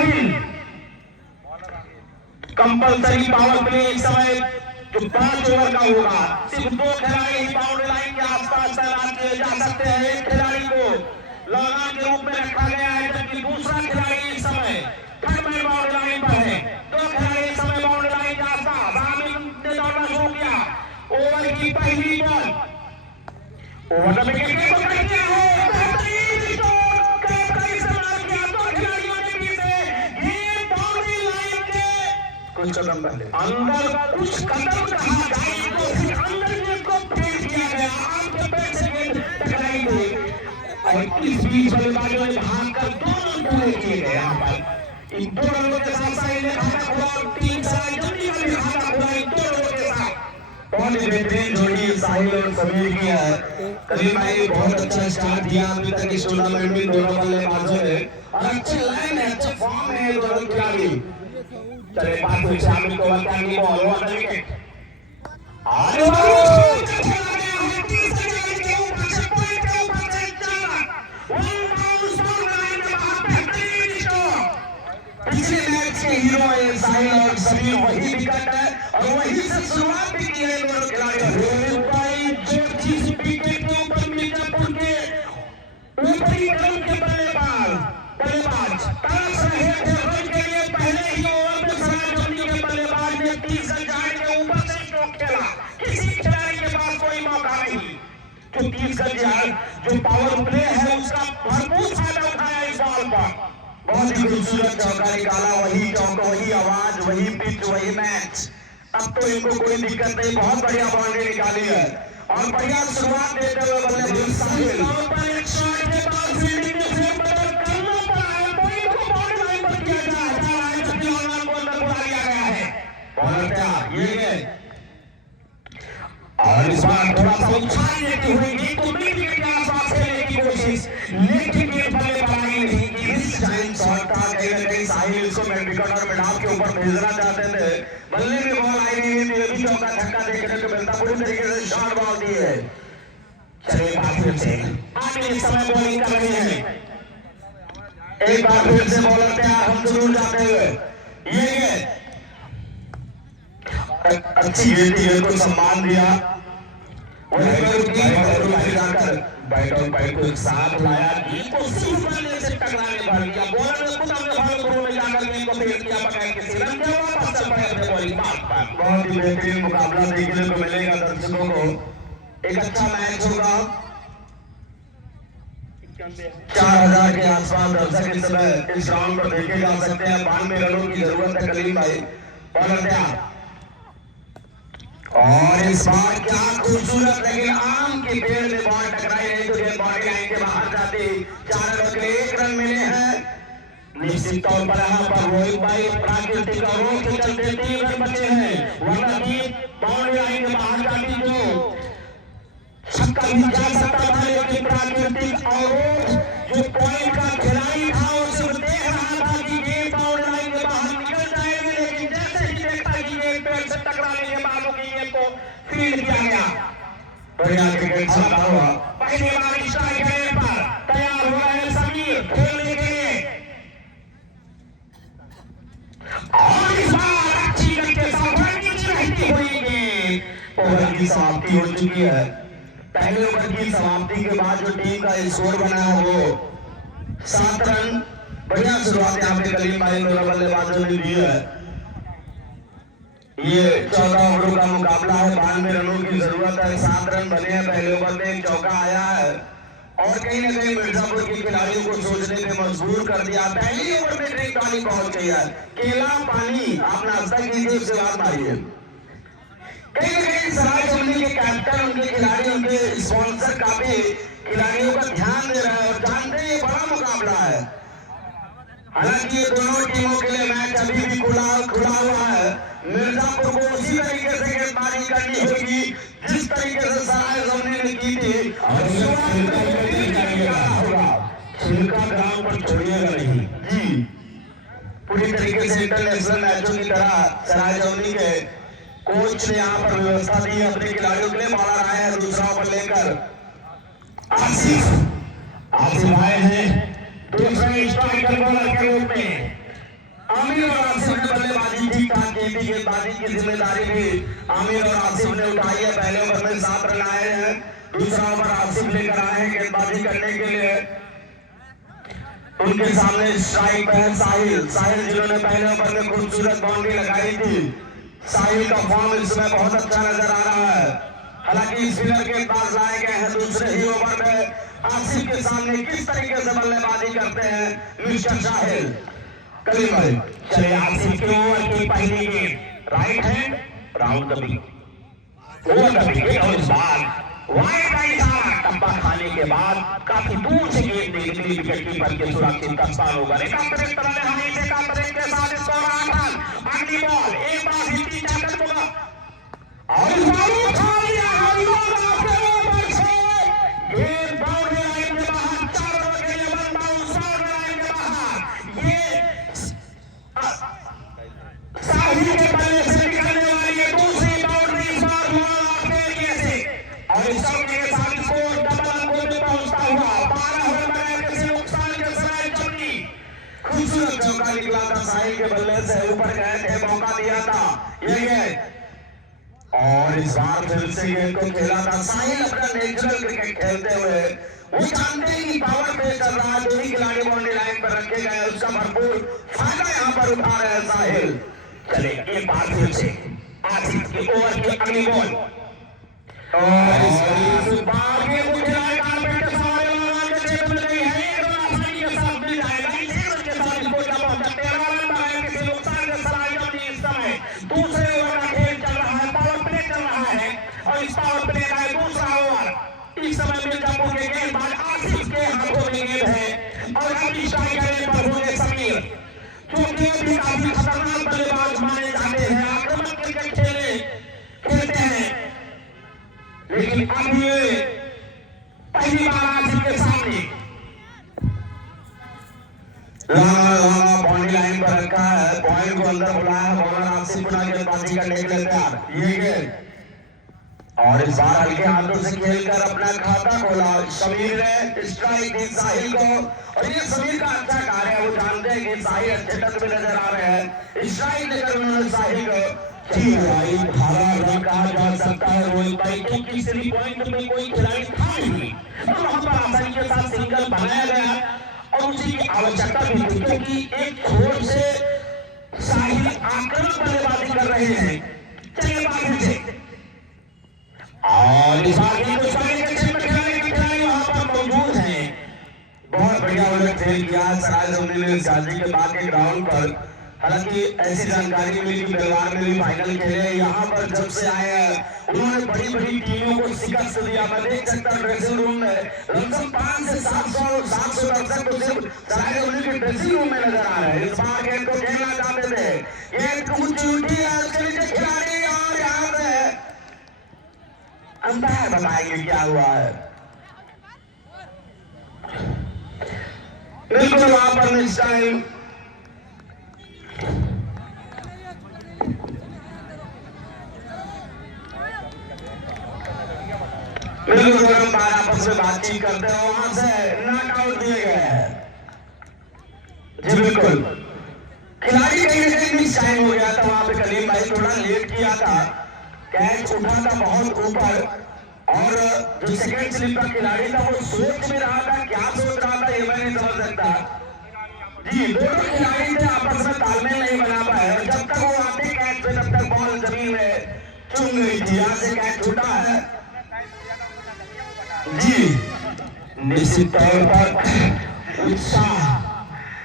साहिल compulsory power play इस समय जो 5 ओवर का होगा, सिर्फ 2 खिलाड़ी ही बाउंड्री लाइन के आसपास तैनात किए जा सकते हैं। एक खिलाड़ी को लगान के रूप में रखा गया है, जबकि दूसरा खिलाड़ी इस समय थर्ड मैन बाउंड्री लाइन पर है। 2 खिलाड़ी इस समय बाउंड्री लाइन के आसपास। आमिर ने दौड़ना शुरू किया। ओवर की पहली बॉल, ओवर द विकेट को कर दिया है, बेहतरीन शॉट का इस्तेमाल किया। 2 खिलाड़ियों ने भी से ये बाउंड्री लाइन के कुछ कदम पहले अंदर कुछ कदम कहा जाए तो फिर अंदर गेंद को फेंक दिया गया। आपके पैर से गेंद टकराई गई और इस बीच बल्लेबाजों ने भागकर 2 रन पूरे किए गए। यहाँ पर इन 2 रनों के साथ साहिल ने खाता खोला और टीम सराय जल्दी का भी खाता खोला इन 2 रनों के साथ। बहुत ही बेहतरीन जोड़ी साहिल और समीर की है। करीम भाई बहुत अच्छा स्टार्ट दिया अभी तक इस टूर्नामेंट में दोनों बल्लेबाजों ने, और अच्छे लाइन है, अच्छे फॉर्म है दोनों खिलाड़ी। चले बात हुई शामिल को क्या की बॉल हुआ था विकेट पिछले मैच के हीरो है साहिल और समीर, वही विकेट है और वही से शुरुआत भी की है दोनों खिलाड़ियों। भाई जो जिस विकेट के ऊपर मिर्जापुर के ऊपरी क्रम के बल्लेबाज तरस रहे थे रन के लिए, पहले ही ओवर में सराय के बल्लेबाज ने 30 गज के ऊपर से स्ट्रोक खेला। किसी खिलाड़ी के पास कोई मौका नहीं। जो 30 गज जो पावर प्ले है उसका भरपूर फायदा उठाया इस बॉल पर। बहुत ही खूबसूरत चौका निकाला, वही चौका, वही आवाज, वही पिच, वही मैच। अब तो इनको कोई दिक्कत नहीं, बहुत बढ़िया बाउंड्री निकाली है और बढ़िया शुरुआत देते हुए बल्लेबाज साहिल पर एक शॉट के बाद फील्डिंग में फेरबदल करना पड़ा है। कोई को बाउंड्री लाइन पर किया जा रहा है, जबकि ऑन को अंदर बुला लिया गया है। बॉलर क्या ये और इस बार थोड़ा सा उछाल लेती हुई गेंद को मिड विकेट के आसपास खेलने की कोशिश, लेकिन गेंद बल्ले पर आई नहीं। इस टाइम शॉट था, कहीं ना कहीं साहिल इसको मिड विकेट और मिड ऑफ के ऊपर भेजना चाहते थे, बल्ले में बॉल आई नहीं थी। अभी चौका छक्का देखने को मिलता, पूरी तरीके से शॉर्ट बॉल दी है। चलिए बात फिर से आगे इस समय बॉलिंग कर रहे हैं। एक बार फिर से बॉलर तैयार, हम जरूर जाते हुए ये अच्छी गेंद को सम्मान दिया, वहीं पर जाकर बैट और बैट को एक साथ लाया, गेंद को सिर्फ बल्ले से टकराने भर दिया। बॉलर ने खुद अपने फॉलो थ्रू में जाकर गेंद को फेंक दिया बगैर किसी रन के, वापस चल पड़े अपने बॉलिंग मार्क पर। बहुत ही बेहतरीन मुकाबला देखने को मिलेगा दर्शकों को, एक अच्छा मैच होगा। 4000 के आसपास दर्शक इस समय इस राउंड पर देखे जा सकते हैं। 92 रनों की जरूरत है कलीम भाई। बॉलर तैयार और इस बार क्या खूबसूरत, लेकिन आम के पेड़ में बॉल टकराई नहीं तो गेंद बॉडी लाइन के बाहर जाती। 4 रनों के 1 रन मिले हैं। निश्चित तौर पर यहाँ पर रोहित भाई प्राकृतिक आरोप के चलते 3 रन बचे हैं, वरना बाउंड्री लाइन के बाहर जाती जो छक्का भी जा सकता था, लेकिन प्राकृतिक आरोप जो पॉइंट का खिलाड़ी था वो सिर्फ देख रहा था कि गेंद बाउंड्री लाइन के बाहर निकल जाएगी, लेकिन जैसे ही देखता कि गेंद पेड़ से टकराने के बाद गेंद को फील्ड किया गया। बढ़िया क्रिकेट चला हुआ, पहली बार स्ट्राइक रेट पर तैयार हो रहे हैं समीर खेलने के लिए, और इस बार अच्छी गति के साथ रहती हुई गेंद ओवर की समाप्ति हो चुकी है। पहले ओवर की समाप्ति के बाद जो टीम का स्कोर बना है वो 7 रन। बढ़िया शुरुआत यहाँ पे कलीम भाई दोनों बल्लेबाजों ने दी है। ये 14 ओवरों का मुकाबला है, 92 रनों की जरूरत है। 7 रन बने हैं, पहले ओवर में एक चौका आया है और कहीं ना कहीं मिर्जापुर के खिलाड़ियों को सोचने पे मजबूर कर दिया। पहले ओवर में ड्रिंक पानी पहुंच गई है, केला पानी आप नाश्ता कीजिए उसके बाद मारिए। कहीं ना कहीं सराय चमनी के कैप्टन, उनके खिलाड़ी, उनके स्पॉन्सर काफी खिलाड़ियों का ध्यान दे रहे हैं और जानते हैं ये बड़ा मुकाबला है। हालांकि ये दोनों टीमों के लिए मैच अभी भी खुला हुआ है। मिर्जापुर को उसी तरीके से गेंदबाजी करनी होगी जिस तरीके से सराय जमनी ने की थी, और छिलका ग्राउंड पर छोड़िएगा नहीं जी। पूरी तरीके से इंटरनेशनल मैचों की तरह सराय जमनी के कोच ने यहाँ पर व्यवस्था दी है अपने खिलाड़ियों के लिए। बॉलर आए हैं दूसरा ओवर लेकर, आसिफ आए हैं दूसरे स्ट्राइकर बॉलर के रूप में। आमिर और आसिफ ने बल्लेबाजी ठीक ठाक की थी। गेंदबाजी की जिम्मेदारी भी आमिर और आसिफ ने उठाई है। पहले ओवर में 7 रन आए हैं, दूसरा ओवर आसिफ लेकर आए हैं गेंदबाजी करने के लिए। उनके सामने स्ट्राइक पे है साहिल। साहिल जिन्होंने पहले ओवर में खूबसूरत बाउंड्री लगाई थी। साहिल का फॉर्म इस समय बहुत अच्छा नजर आ रहा है। हालांकि स्पिनर गेंदबाज लाए गए हैं दूसरे ही ओवर में। आसिफ के सामने किस तरीके से बल्लेबाजी करते हैं मिस्टर साहिल। कलीम भाई चले आसिफ के ओवर की पहली गेंद right hand round the big over the wicket और इस बार वाइड का इशारा। टप्पा खाने के बाद काफी दूर से गेंद निकली विकेट कीपर के सुरक्षित स्थान होगा। एक तरह से हाई से का तरह के साथ स्कोर 8 रन। अगली बॉल एक बार हिंदी जाकर होगा और इस बार उठा लिया गेंद बाउंड्री लाइन के बाहर। 4 ओवर के लिए वन बाउंस बाउंड्री लाइन के बाहर। ये साहिल के बल्ले से निकलने वाली है दूसरी बाउंड्री इस बार हुआ से और इस के साथ स्कोर डबल अंकों में पहुंचता हुआ 12 रन बनाए किसी नुकसान के समय चौकी। खूबसूरत चौका निकला था साहिल के बल्ले से, ऊपर गए थे, मौका दिया था ये और इस बार फिर से गेंद को खेला था। साहिल अपना नेचुरल क्रिकेट खेलते हुए वो जानते हैं कि पावर प्ले चल रहा है, जो भी खिलाड़ी बाउंड्री लाइन पर रखे गए उसका भरपूर फायदा यहाँ पर उठा रहे हैं साहिल। चले एक बार फिर से आसिफ के ओवर की अगली बॉल और इस बार ये वो खिलाड़ी कारपेट के सहारे लगा के जेब में गई है। एक रन आसानी के साथ मिल जाएगा। इस एक रन के साथ इसको क्या पहुंचा 13 रन बनाए किसी नुकसान के सलाहियत नहीं। इस समय दूसरे ओवर का खेल चल रहा है, पावर प्ले चल रहा है और इस पावर प्ले का दूसरा ओवर इस समय मिर्जापुर के गेंदबाज आसिफ के हाथों में गेंद है और अभी स्ट्राइक करने पर होंगे समीर, क्योंकि भी काफी खतरनाक बल्लेबाज माने जाते हैं, आक्रामक क्रिकेट खेलते हैं। लेकिन अब ये पहली बार आसिफ के सामने बाउंड्री लाइन पर रखा है, पॉइंट को अंदर बुलाया बॉलर आसिफ पुनः गेंदबाजी करने के लिए तैयार। ये गेंद और इस बार हल्के हाथों से खेलकर अपना खाता खोला समीर ने। स्ट्राइक दी साहिल को और ये समीर का अच्छा कार्य है। वो जानते हैं कि साहिल अच्छे तक में नजर आ रहे हैं। स्ट्राइक लेकर उन्होंने साहिल को 18 रन कहा जा सकता है रोहित भाई, क्योंकि 3 पॉइंट में कोई खिलाड़ी था नहीं और वहां पर आसानी के साथ सिंगल बनाया गया और उसी की आवश्यकता भी थी, क्योंकि एक छोर से साहिल आक्रामक बल्लेबाजी कर रहे हैं। चलिए बाकी से और इस आगे को साहिल के टीम में खिलाड़ी वहां पर मौजूद हैं। बहुत बढ़िया उन्होंने खेल किया सराय जमीन शादी के बाद के ग्राउंड पर। हालांकि ऐसी जानकारी मिली कि बेलवार में भी फाइनल खेले। यहाँ पर जब से आए हैं उन्होंने बड़ी बड़ी टीमों को शिकस्त दिया। मैं देख सकता हूँ ड्रेसिंग रूम में लमसम 5 से 700 दर्शक तो सिर्फ सराय जमीन के ड्रेसिंग रूम में नजर आ रहे हैं। इस बार गेंद को खेलना चाहते थे, गेंद ऊंची उठी है उसके नीचे खिलाड़ी और यहाँ पे अंपायर बताएंगे क्या हुआ है। बिल्कुल वहां पर मिस टाइम बिल्कुल आपस में बातचीत करते हैं, वहां से नॉक आउट दिए गए हैं। जी बिल्कुल खिलाड़ी कहीं ना कहीं मिस टाइम हो गया था वहां पे। कलीम भाई थोड़ा लेट किया था, कैच उठा था बहुत ऊपर और जो सेकंड स्लिप का खिलाड़ी था वो सोच में रहा था, क्या सोच रहा था ये मैं नहीं समझ सकता। जी दोनों खिलाड़ी थे आपस में तालमेल नहीं बना पाए और जब तक वो आते कैच पे तब तक बॉल जमीन में चुन गई थी। यहाँ से कैच छूटा है। जी निश्चित तौर पर उत्साह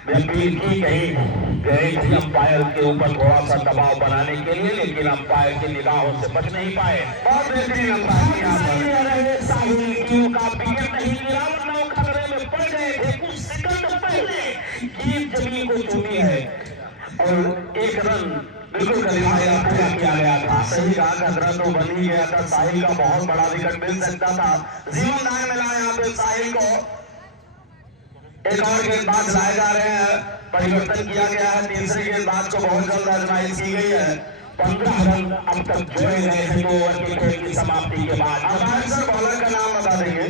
अपील की गई थी अंपायर के ऊपर थोड़ा सा दबाव बनाने के लिए, लेकिन अंपायर की निगाहों से बच नहीं पाए। बहुत बेहतरीन अंपायर साहिल की का विकेट नहीं गिरा, वरना वो खतरे में पड़ गए थे। कुछ सेकंड पहले गेंद जमीन को चूमी है और एक रन बिल्कुल पूरा किया गया था। सही कहा, खतरा तो बन ही गया था। साहिल का बहुत बड़ा विकेट मिल सकता था। जीवन दान मिला यहाँ पे साहिल को। एक और गेंदबाज लाए जा रहे हैं, परिवर्तन किया गया है। तीसरे गेंदबाज को बहुत जल्द आजमाइश की गई है। 15 रन अब तक जोड़े गए हैं 2 ओवर के खेल की समाप्ति के बाद। अब सर बॉलर का नाम बता देंगे।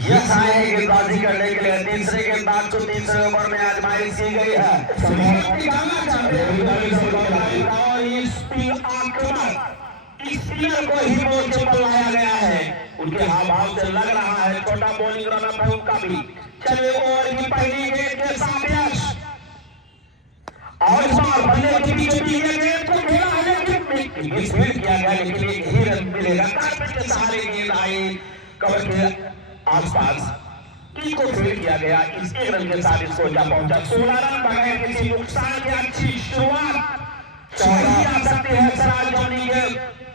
यस आए हैं गेंदबाजी करने के लिए। तीसरे गेंदबाज को तीसरे ओवर में आजमाइश की गई है। स्पिनर को ही मोर्च पर लाया गया है। उनके हाव भाव से लग रहा है छोटा बॉलिंग रनअप है उनका भी। चलिए ओवर की पहली गेंद के साथ यश और इस बार बल्ले के पीछे पीछे गेंद को खेला है लेकिन मिसफील्ड किया गया, लेकिन एक ही रन मिलेगा। कारपेट के सहारे गेंद आई कवर के आसपास, की को फील्ड किया गया। इस एक रन के साथ इसको जा पहुंचा। 16 रन बगैर किसी नुकसान के अच्छी शुरुआत आ सकती है सराज जमनी के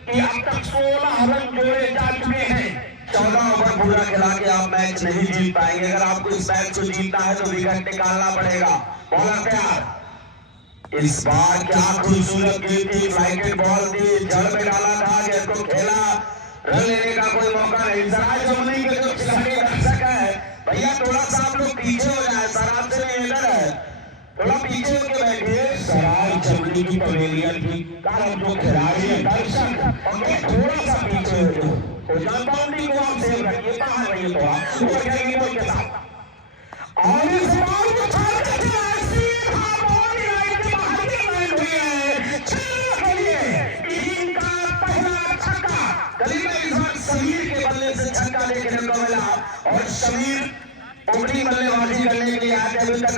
कि अब तक 16 रन जोड़े जा चुके हैं। 14 ओवर पूरा खिला के आप मैच नहीं जीत पाएंगे। अगर आपको इस मैच को जीतना है तो विकेट निकालना पड़ेगा। बॉलर तैयार। इस बार क्या खूबसूरत गेंद थी, फ्लाइटेड बॉल थी, जड़ में डाला था, गेंद को खेला, रन लेने का कोई मौका नहीं। सराज जमनी के जो खिलाड़ी दर्शक है भैया थोड़ा सा आप लोग पीछे हो जाए, सर आपसे निवेदन है थोड़ा पीछे होके बैठिए। सराज जमनी की पवेलियन की जो खिलाड़ी है दर्शक और थोड़ा सा पीछे हो जाए, बाउंड्री को आप सेव रखिए, बाहर रहिए थोड़ा और करेंगे बॉल के साथ। और इस बॉल को छाड़ के समीर के बल्ले से छक्का देखने को मिला और समीर ओपनिंग बल्लेबाजी करने के लिए आते अभी तक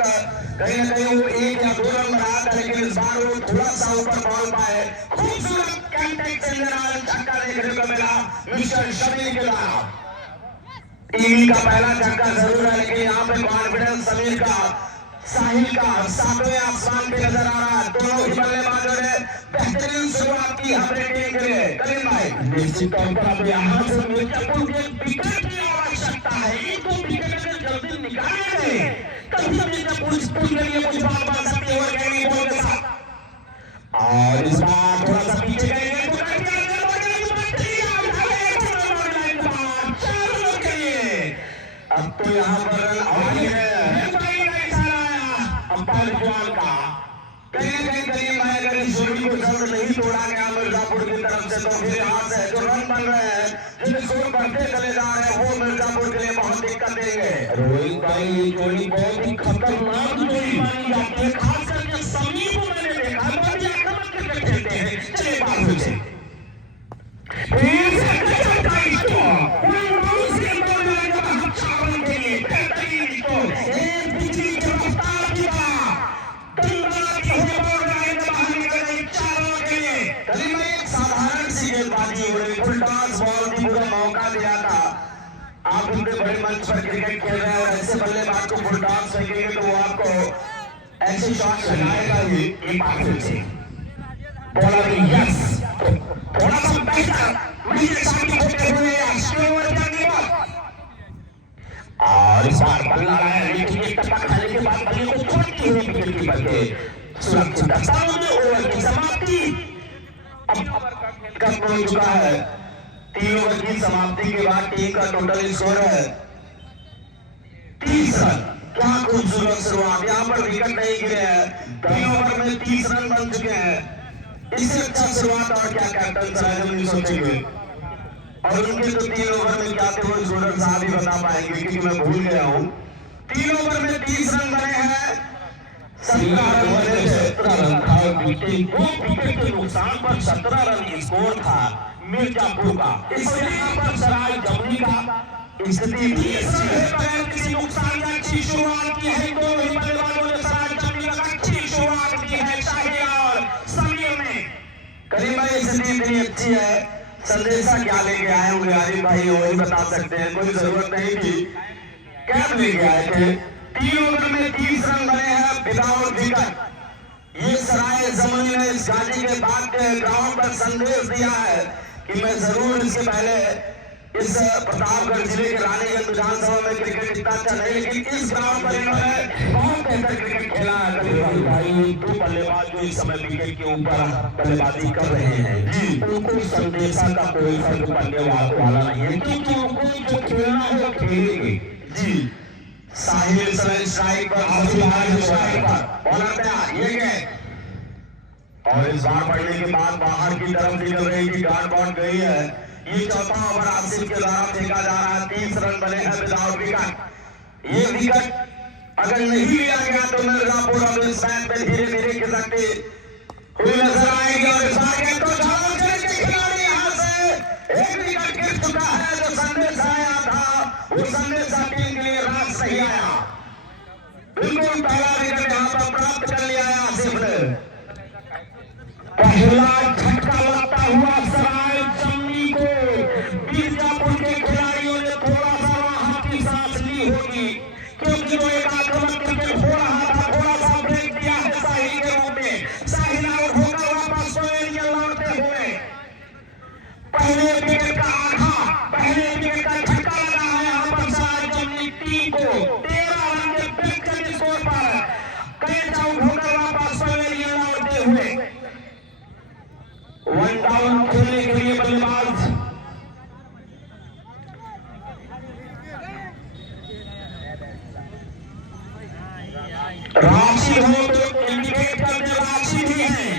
कहीं ना कहीं वो 1 या 2 रन बना था, लेकिन इस बार वो थोड़ा सा ऊपर बॉल पाए। खूबसूरत कांटेक्ट से छक्का देखने को मिला मिस्टर समीर के द्वारा। टीवी का पहला छक्का जरूर है, लेकिन यहाँ पे कॉन्फिडेंस समीर का, साहिल का 7वें आसमान पे नजर आ रहा है। दोनों ही बल्लेबाजों ने बेहतरीन शुरुआत की अपने टीम के लिए। करीम भाई निश्चित तौर पर अब यहाँ से मिर्जापुर के विकेट की आवश्यकता है। इनको विकेट अगर जल्दी निकालेंगे तभी मिर्जापुर के लिए कुछ बात बन सकती है। और गहरी बॉल के साथ और इस बार थोड़ा सा पीछे गए अब तो यहाँ पर अंपायर जवान का कहीं ना कहीं करीब भाई अगर इस जोड़ी को जल्द नहीं तोड़ा गया मिर्जापुर की तरफ से तो फिर यहाँ से जो रन बन रहे हैं, जिन्हें स्कोर बढ़ते चले जा रहे हैं, वो मिर्जापुर के लिए बहुत दिक्कत देंगे। रोहित भाई ये जोड़ी बहुत ही खतरनाक जोड़ी मानी जाती है, खास करके समीर को मैंने देखा बहुत ही आक्रामक क्रिकेट खेलते हैं। चलिए बात हो जाए फुल टॉस बॉल की पूरा मौका दिया था। आप उनके बड़े मंच पर क्रिकेट खेल रहे हैं और ऐसे बल्लेबाज को फुल टॉस फेंकेंगे तो वो आपको ऐसे शॉट लगाएगा ही। एक बार से बॉलर यस थोड़ा सा बेहतर मुझे सामने होते हुए और इस बार बल्ला आया, लेकिन ये टपक खाने के बाद बल्ले को छोड़ती हुई विकेट कीपर के सुरक्षित ओवर की समाप्ति। अब हो चुका है 3 ओवर की समाप्ति के बाद टीम का टोटल स्कोर है 30 रन। क्या खूबसूरत शुरुआत, यहाँ पर विकेट नहीं गिरे हैं। 3 ओवर में 30 रन बन चुके हैं। इससे अच्छा शुरुआत और क्या कैप्टन सराज नहीं सोचेंगे। और उनके तो 3 ओवर में क्या थे वो जोड़र साहब ही बता पाएंगे क्योंकि मैं भूल गया हूँ। 3 ओवर में 30 रन बने हैं। 17 रन था विकेट के नुकसान पर 17 रन स्कोर था मिर्जापुर का। इससे यहाँ पर सराज जमनी का स्थिति भी किसी नुकसान की अच्छी शुरुआत की है। दोनों ही बल्लेबाजों ने सराज जमनी का अच्छी शुरुआत की है, शाहिद और समीर ने। करीब भाई स्थिति इतनी अच्छी है, संदेशा क्या लेके आए होंगे आरिफ भाई वही बता सकते हैं। कोई जरूरत नहीं थी, कैप लेके आए थे। 3 ओवर में 30 रन बने हैं विदाउट विकेट। ये सराय जमनी ने इस गाजी के बाद के ग्राउंड पर संदेश दिया है कि मैं जरूर इसके पहले इस प्रतापगढ़ जिले के रानीगंज विधानसभा में क्रिकेट इतना अच्छा नहीं, लेकिन इस ग्राउंड पर इन्होंने बहुत बेहतर क्रिकेट खेला है। भाई 2 बल्लेबाज जो इस समय विकेट के ऊपर बल्लेबाजी कर रहे हैं जी, उनको संदेशा का कोई फर्क पड़ने वाला नहीं है क्योंकि उनको जो खेलना है वो खेलेंगे जी। साहिल स्ट्राइक पर बॉलर तैयार, ये गए और इस बार पड़ने के बाद बाहर की तरफ निकल रही थी, गार्ड बॉल गई है। ये चौथा ओवर आसिफ के द्वारा फेंका जा रहा है। 30 रन बने हैं विदाउट विकेट। ये विकेट अगर नहीं लिया गया तो मिर्जापुर अब इस मैच में धीरे धीरे खिसकते हुए नजर आएगी। और इस आगे तो झारखंड के खिलाड़ी यहाँ से एक विकेट गिर चुका है। जो संदेश आया था वो संदेश टीम के लिए रास नहीं आया। बिल्कुल पहला विकेट यहाँ पर प्राप्त कर लिया है आसिफ ने। पहला झटका लगता हुआ सराय जमनी को मिर्जापुर के खिलाड़ियों ने थोड़ा सा राहत की सांस ली होगी, क्योंकि जो एक आक्रमक क्रिकेट हो रहा था थोड़ा सा ब्रेक दिया है साहिल के रूप में। साहिल आउट होकर वापस सोएरिया लौटते हुए पहले विकेट का आधा पहले विकेट का झटका लगा है यहाँ पर सराय जमनी टीम को। 13 रन के बेहतरीन स्कोर पर कैच आउट होकर वापस सोएरिया लौटते हुए। वन डाउन खेलने के लिए बल्लेबाज राशिद हो तो इंडिकेट करने राशिद ही है।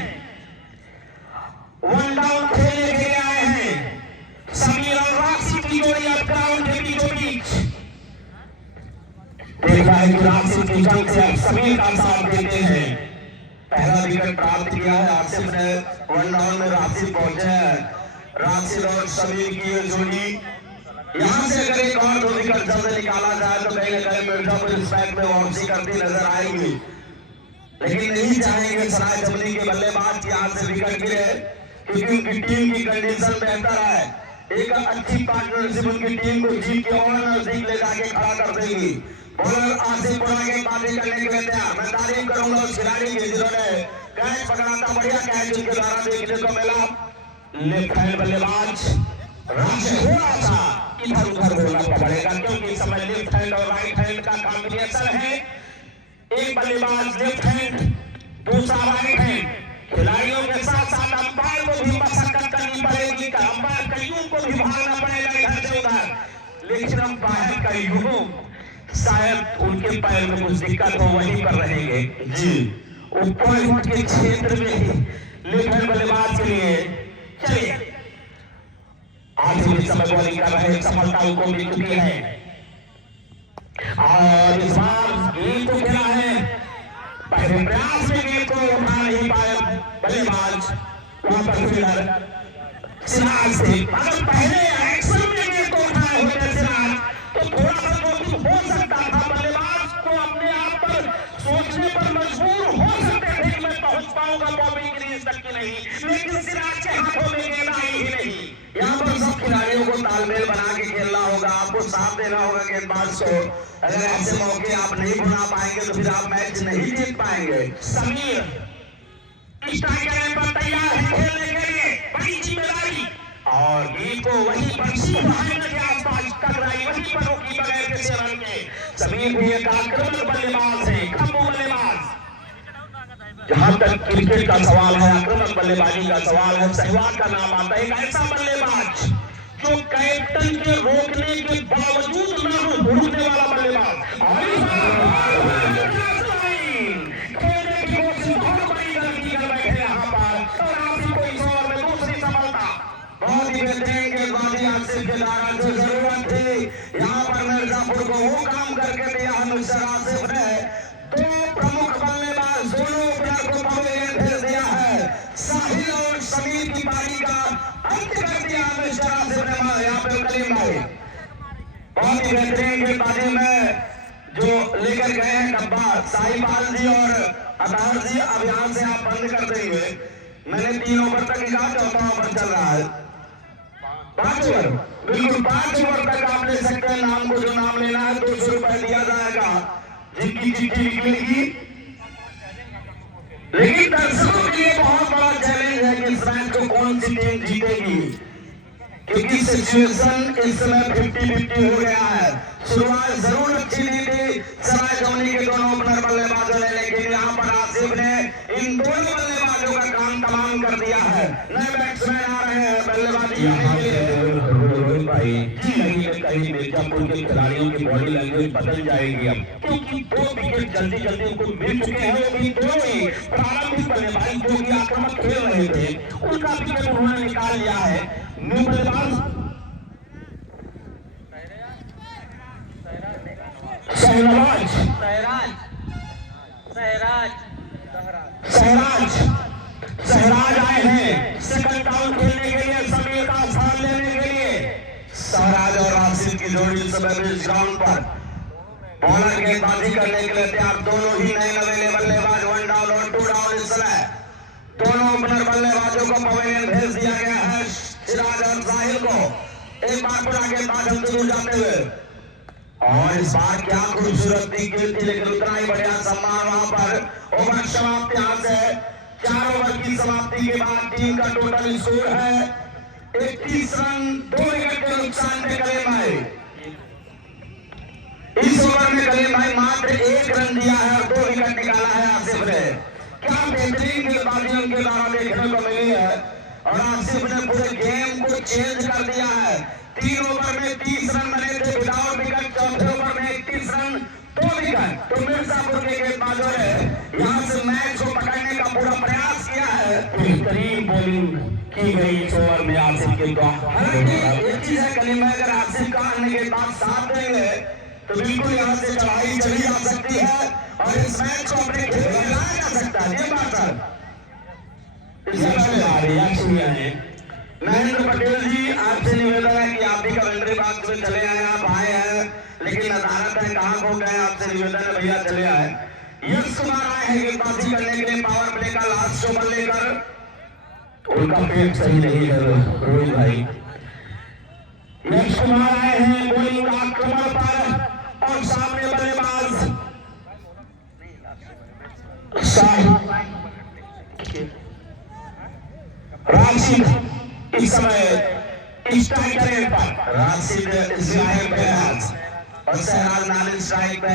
वन डाउन खेलने के लिए आए हैं समीर और राशिद की जोड़ी अब ग्राउंड के बीचों बीच। देख रहा है कि राशिद की जंग से अब समीर का साथ देते हैं। पहला विकेट प्राप्त किया है आसिफ ने। वन डाउन में राशिद पहुंचे हैं। राशिद और समीर की ये जोड़ी यहाँ से अगर एक और 2 विकेट जल्द निकाला जाए तो कहीं ना कहीं मिर्जापुर इस मैच में वापसी करती नजर आएगी। लेकिन नहीं चाहेंगे सराय जमनी के बल्लेबाज यहाँ से विकेट गिरे, क्योंकि उनकी टीम की कंडीशन बेहतर है। एक अच्छी पार्टनरशिप उनकी टीम को जीत के और नजदीक ले जाके खड़ा कर देगी। बॉलर आसिफ बुरा के बातें करने के लिए तैयार। मैं तारीफ करूंगा उस खिलाड़ी की जिन्होंने कैच पकड़ा था। बढ़िया कैच उनके द्वारा देखने को मिला। लेफ्ट हैंड बल्लेबाज राशिद हो रहा था इधर उधर होना पड़ेगा, क्योंकि इस समय लेफ्ट हैंड और राइट हैंड का कॉम्बिनेशन है। एक बल्लेबाज लेफ्ट हैंड दूसरा राइट हैंड। खिलाड़ियों के साथ साथ अंपायर को भी मशक्कत करनी पड़ेगी। अंपायर कईयों को भी भागना पड़ेगा इधर से उधर। लेकिन अंपायर कईयों शायद उनके पैर में कुछ दिक्कत हो वहीं पर रहेंगे जी। ऊपर के क्षेत्र में ही लेफ्ट हैंड बल्लेबाज के लिए चलिए आज भी समय बॉलिंग कर रहे हैं। सफलता उनको मिल चुकी है और इस बार गेंद को खेला है। पहले प्रयास में गेंद को उठा नहीं पाए बल्लेबाज। वहां पर फील्डर सिराज से अगर पहले एक्शन में गेंद को उठाए होते सिराज तो थोड़ा सा जोखिम हो सकता था। बल्लेबाज को अपने आप पर सोचने पर मजबूर हो सकते थे कि मैं पहुंच पाऊंगा बॉलिंग क्रीज तक की नहीं, लेकिन सिराज के हाथों में गेंद आई ही नहीं। यहाँ पर सब खिलाड़ियों को तालमेल बना के खेलना होगा। आपको साथ देना होगा गेंदबाज को। अगर ऐसे मौके आप नहीं बना पाएंगे तो फिर आप मैच नहीं जीत पाएंगे। समीर स्ट्राइकर पर तैयार है खेलने के लिए। बड़ी जिम्मेदारी और गेंद को वहीं पर सीधा के आसपास टकराई, वहीं पर रोकी बगैर किसी रन के। समीर भी एक आक्रामक बल्लेबाज है, खम्बू बल्लेबाज। जहां तक क्रिकेट का सवाल है, आक्रामक बल्लेबाजी का सवाल है, सहवाग का नाम आता है। एक ऐसा बल्लेबाज जो कैप्टन के रोकने के बावजूद न रुकने वाला बल्लेबाज। खेलने की कोशिश बहुत बड़ी गलती कर बैठे यहाँ पर और आसिफ को इस ओवर में दूसरी सफलता। बहुत ही बेहतरीन गेंदबाजी आसिफ के द्वारा जो जरूरत थी यहाँ पर मिर्जापुर को वो काम करके दिया है मिस्टर आसिफ ने। दो प्रमुख बल्लेबाज दोनों ओपनर को पहले भेज दिया है। साहिल और समीर की पारी का अंत कर दिया मिस्टर आसिफ ने। यहाँ पे कलीम भाई बहुत ही बेहतरीन गेंदबाजी में जो लेकर गए हैं डब्बा साहिबाल जी और अतार जी। अब यहाँ से आप बंद कर देंगे। मैंने 3 ओवर तक ही कहा, चौथा ओवर चल रहा है। 5 ओवर बिल्कुल 5 ओवर तक आप ले सकते हैं। नाम को जो नाम लेना है 200 रुपए दिया जाएगा जिनकी चिट्ठी निकलेगी। लेकिन दर्शकों के लिए बहुत बड़ा चैलेंज है कि इस मैच को कौन सी टीम जीतेगी, क्योंकि सिचुएशन इस समय 50-50 हो गया है। शुरुआत जरूर अच्छी नहीं थी सराय जमनी के दोनों ओपनर बल्लेबाजों ने, लेकिन यहाँ पर आसिफ ने इन दोनों बल्लेबाजों का काम तमाम कर दिया है। नए बैट्समैन आ रहे हैं बल्लेबाजी भाई कहीं मिर्जापुर के खिलाड़ियों की बॉडी लैंग्वेज बदल जाएगी अब, क्योंकि 2 विकेट जल्दी जल्दी उनको मिल चुके हैं। वो भी दोनों ही प्रारंभिक बल्लेबाज जो कि आक्रामक खेल रहे थे उनका विकेट उन्होंने निकाल लिया है। न्यू बल्लेबाज पहलवान सहराज आए हैं सेकंड डाउन खेलने के लिए, समीर का स्थान लेने के लिए। सहराज और राशिद की जोड़ी इस समय इस ग्राउंड पर बॉलर गेंदबाजी करने के लिए तैयार। दोनों ही नए नवेले बल्लेबाज, 1 डाउन और 2 डाउन। इस समय दोनों ओपनर बल्लेबाजों को पवेलियन भेज दिया गया है। सिराज और साहिल को एक बार पुरा गेंदबाज हमसे दूर जाते हुए, और इस बार क्या खूबसूरत थी, लेकिन उतना ही बढ़िया सम्मान वहां पर। ओवर समाप्ति यहां से 4 ओवर की समाप्ति के बाद टीम का टोटल स्कोर है 31 रन, 2 विकेट के नुकसान में कलीम भाई। इस ओवर में कलीम भाई मात्र 1 रन दिया है और 2 विकेट निकाला है आसिफ ने। क्या बेहतरीन गेंदबाजी उनके द्वारा देखने को मिली है, और आसिफ ने पूरे गेम को चेंज कर दिया है। 3 ओवर में 30 रन बने थे विदाउट विकेट, चौथे ओवर में 31 रन, 2 विकेट। तो मिर्जापुर के गेंदबाजों ने यहां से मैच को पकड़ने का पूरा प्रयास किया है। बेहतरीन बॉलिंग की गई इस ओवर में आसिफ के द्वारा। हालांकि एक चीज है कलीम भाई, अगर आसिफ का अन्य गेंदबाज साथ देंगे तो बिल्कुल यहाँ से चढ़ाई चली जा सकती है और इस मैच को अपने खेल में लाया जा सकता है। ये बात है। महेंद्र पटेल जी, आपसे निवेदन है कि आप भी कमेंट्री बॉक्स में चले आए। आप आए हैं लेकिन नदारत है, कहाँ खो गए, आपसे निवेदन है भैया चले आए। यश कुमार आए हैं गेंदबाजी करने के लिए पावर प्ले का लास्ट ओवर लेकर। उनका पेट सही नहीं है रोहित भाई। यश कुमार आए हैं बॉलिंग आक्रमण पर, और सामने बल्लेबाज राशिद इस समय स्ट्राइकर पर, राशिद स्ट्राइक पे और सहराज नाल स्ट्राइक पे।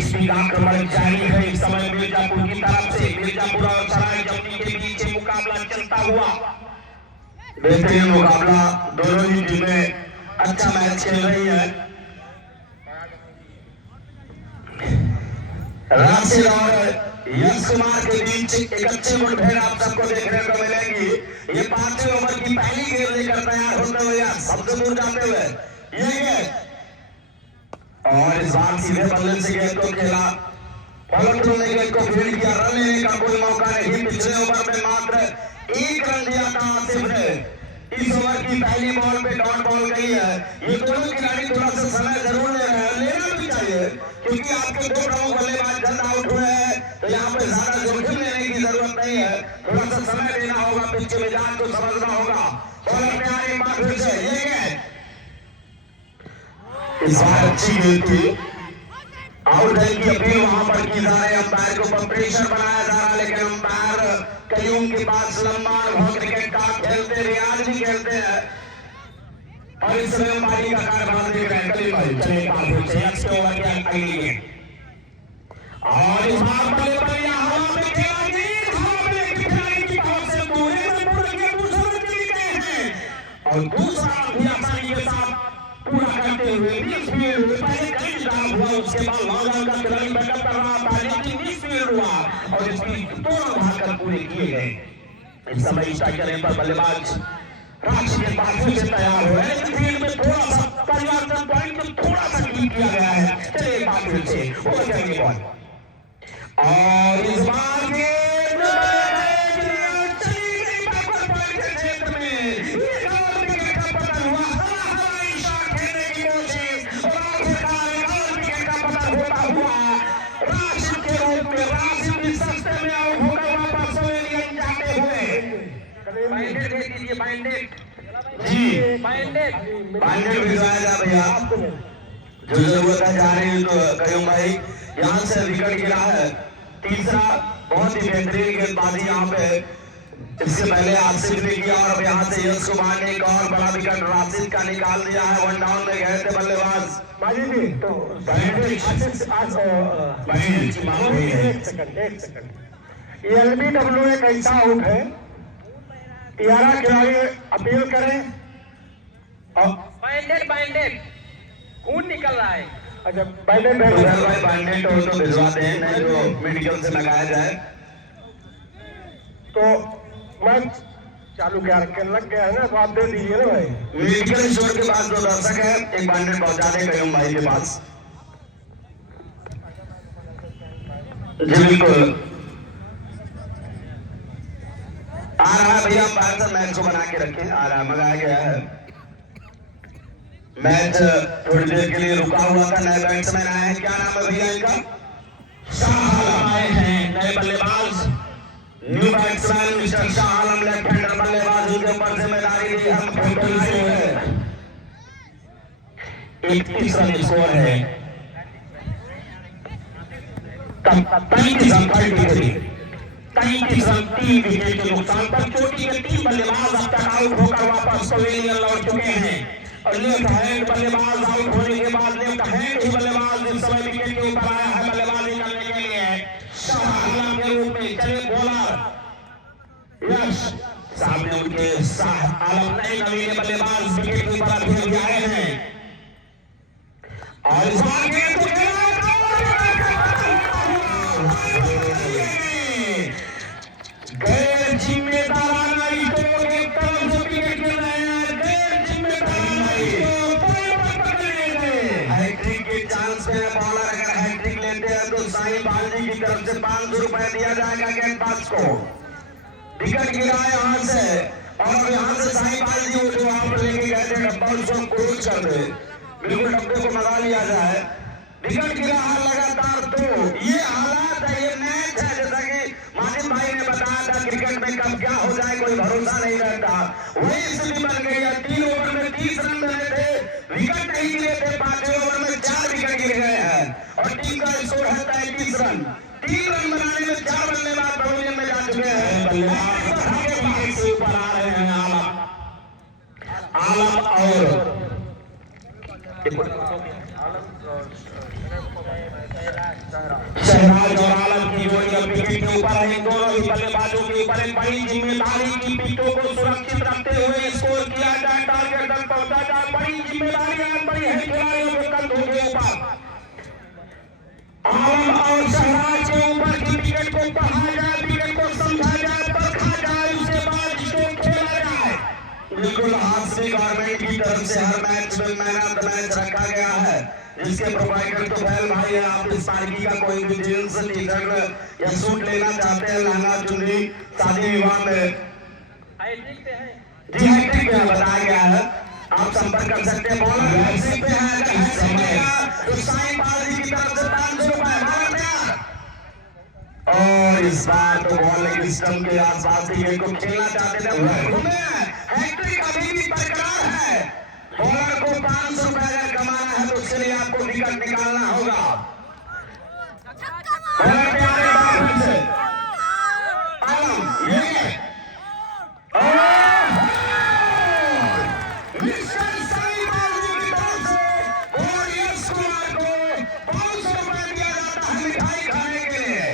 स्पीड आक्रमण जारी है इस समय मिर्जापुर की तरफ से। मिर्जापुर और सराय जमनी के बीच मुकाबला चलता हुआ, बेहतरीन मुकाबला, दोनों ही टीमें अच्छा मैच खेल रही है। राशिद और यश कुमार के बीच एक अच्छी मुठभेड़ आप सबको देखने को मिलेगी। ये 5वें ओवर की पहली गेंद लेकर तैयार होते हुए सबसे दूर जाते हुए ये गेंद, और इस बार सीधे बल्ले से गेंद को खेला, पलटों ने गेंद को फील्ड किया। रन लेने का कोई मौका नहीं। पिछले ओवर में मात्र 1 रन दिया था आसिफ ने। इस ओवर की पहली बॉल पे डॉट बॉल गई है। ये दोनों खिलाड़ी थोड़ा सा समय जरूर ले रहे हैं, लेना भी चाहिए, क्योंकि आपके 2 प्रमुख बल्लेबाज जल्द आउट हुए हैं, तो यहाँ पे ज्यादा जोखिम लेने की जरूरत नहीं है। थोड़ा सा समय देना होगा, पिच के मिजाज को समझना होगा। बॉलर तैयार, एक बार फिर से ये गेंद इस बार अच्छी गेंद थी। आउट की अपील वहां पर की जा रही है, अंपायर को प्रेशर बनाया जा रहा है, लेकिन अंपायर कईयों के पास लंबा अनुभव क्रिकेट का खेलते, रियाज भी खेलते हैं, और इस समय अंपायरिंग का कार्यभार देख रहे हैं कलीम भाई। चलिए एक बार फिर से अच्छे ओवर की अगली गेंद, और इस बार बल्ले पर हवा में खेला गेंद, हवा में लेके खिलाड़ी की पहुंच से पूरे में पूरा किया, दूसरे चली गए हैं, और दूसरा भी आसानी के साथ पूरा करते हुए पहले कई ड्राइव हुआ, उसके बाद लॉन्ग का खिलाड़ी बैकअप कर रहा था, लेकिन मिस फील्ड हुआ और इसकी दोनों भागकर पूरे किए गए। इस समय स्ट्राइकर पर बल्लेबाज राशि के पास से तैयार हो रहे हैं। फील्ड में थोड़ा सा परिवर्तन, पॉइंट को थोड़ा सा ठीक किया गया है। चलिए एक बार फिर से वो जाएंगे बॉल, और इस बार बाइंडेड भिजवाया जा भैया, जो जरूरत है जा रही है। तो कयूम भाई यहाँ से विकेट गिरा है, तीसरा बहुत ही बेहतरीन गेंदबाजी यहाँ पे इससे पहले आसिफ ने किया, और अब यहाँ से यश कुमार ने एक और बड़ा विकेट राशिद का निकाल दिया है। 1 डाउन में गए थे बल्लेबाज बाजी भी, तो एक सेकंड, एलबीडब्ल्यू एक ऐसा आउट है, 11 खिलाड़ी अपील करें और बाइंडेड खून निकल रहा है। अच्छा बाइंडेड भाई, बाइंडेड हो तो भिजवा दें, नहीं तो मेडिकल से लगाया जाए। तो मैच चालू क्या लग गया है ना, बात दे दीजिए ना भाई। मेडिकल स्टोर के पास जो दर्शक है एक बाइंडर पहुंचा दे कयूम भाई के पास। जी बिल्कुल आ रहा है भैया, बाहर मैच को बना के रखें, आ रहा मंगाया गया है। मैच थोड़ी देर के लिए रुका हुआ था, नए बैट्समैन आए हैं, क्या नाम है भैया इनका? शाह आलम आए हैं नए बल्लेबाज, new batsman mister Shah Alam, left hander बल्लेबाज, उनके ऊपर जिम्मेदारी दी हम है। 31 रन स्कोर है, 35 रन 33 रन 3 विकेट के नुकसान पर चोटी के 3 बल्लेबाज अब तक आउट होकर वापस पवेलियन लौट चुके हैं और लेफ्ट हैंड बल्लेबाज आउट होने के बाद लेफ्ट हैंड ही बल्लेबाज इस समय विकेट के ऊपर आया है बल्लेबाजी करने के लिए शाह आलम के रूप में। चले बॉलर यश सामने उनके शाह आलम नए नवीन बल्लेबाज विकेट के ऊपर अभी आए हैं और इस बार गेंद को गैर जिम्मेदाराना रिपोर्ट एक तरफ से विकेट गिर रहे हैं, गैर जिम्मेदाराना हैट्रिक के चांस पे बॉलर अगर हैट्रिक लेते हैं तो साईं बालजी की तरफ से 500 रुपए दिया जाएगा गेंदबाज को। विकेट गिरा है यहाँ से और यहाँ से साईं बालजी वो जो आप लेके गए थे डब्बा उसको क्लोज कर दे, बिल्कुल डब्बे को मंगा लिया जाए। विकेट गिरा है लगातार, तो ये हालात है, ये मैच है, जैसा कि माजिद भाई ने बताया था क्रिकेट में कब क्या हो जाए कोई भरोसा नहीं रहता, वही स्थिति बन गई है। 3 ओवर में 30 रन बने थे, विकेट नहीं गिरे थे, 5 ओवर में 4 विकेट गिर गए हैं और टीम का स्कोर है 33 रन। 3 रन बनाने में 4 बल्लेबाज पवेलियन में जा चुके हैं, बल्लेबाज से ऊपर आ रहे हैं आलम और शहनाज और आलम की जोड़ी अब विकेट के ऊपर है। इन दोनों ही बल्लेबाजों के ऊपर एक बड़ी जिम्मेदारी की पिचों को सुरक्षित रखते हुए स्कोर किया जाए, टारगेट तक पहुंचा जाए, बड़ी जिम्मेदारियां बड़ी है खिलाड़ियों के कंधों के ऊपर। आलम और शहनाज के ऊपर की विकेट को पढ़ा जाए, विकेट को समझा जाए, परखा जाए, उसके बाद स्ट्रोक खेला जाए। बिल्कुल हासिल गवर्नमेंट की तरफ से हर मैच में मैन ऑफ द मैच रखा गया है, जिसके प्रोवाइडर तो फैल भाई है। आप इस पार्टी का कोई भी जींस टी शर्ट या सूट लेना चाहते हैं, लहंगा चुन्नी शादी विवाह में जी हैट्रिक में बताया गया है, आप संपर्क कर सकते हैं। बॉलर हैट्रिक पे है तो साईं बालजी की तरफ से 500 रुपए और इस बार तो बॉलिंग स्टंप के आसपास ही गेंद को खेलना चाहते थे, हैट्रिक अभी भी बरकरार है। बॉलर को 500 रुपए अगर कमाना है तो उसके लिए आपको विकेट निकालना होगा। बॉलर पे आ रहे हैं से आलम, ये मिस्टर साईं बालजी की तरफ से और यश कुमार को 500 रुपए दिया जाता है मिठाई खाने के लिए।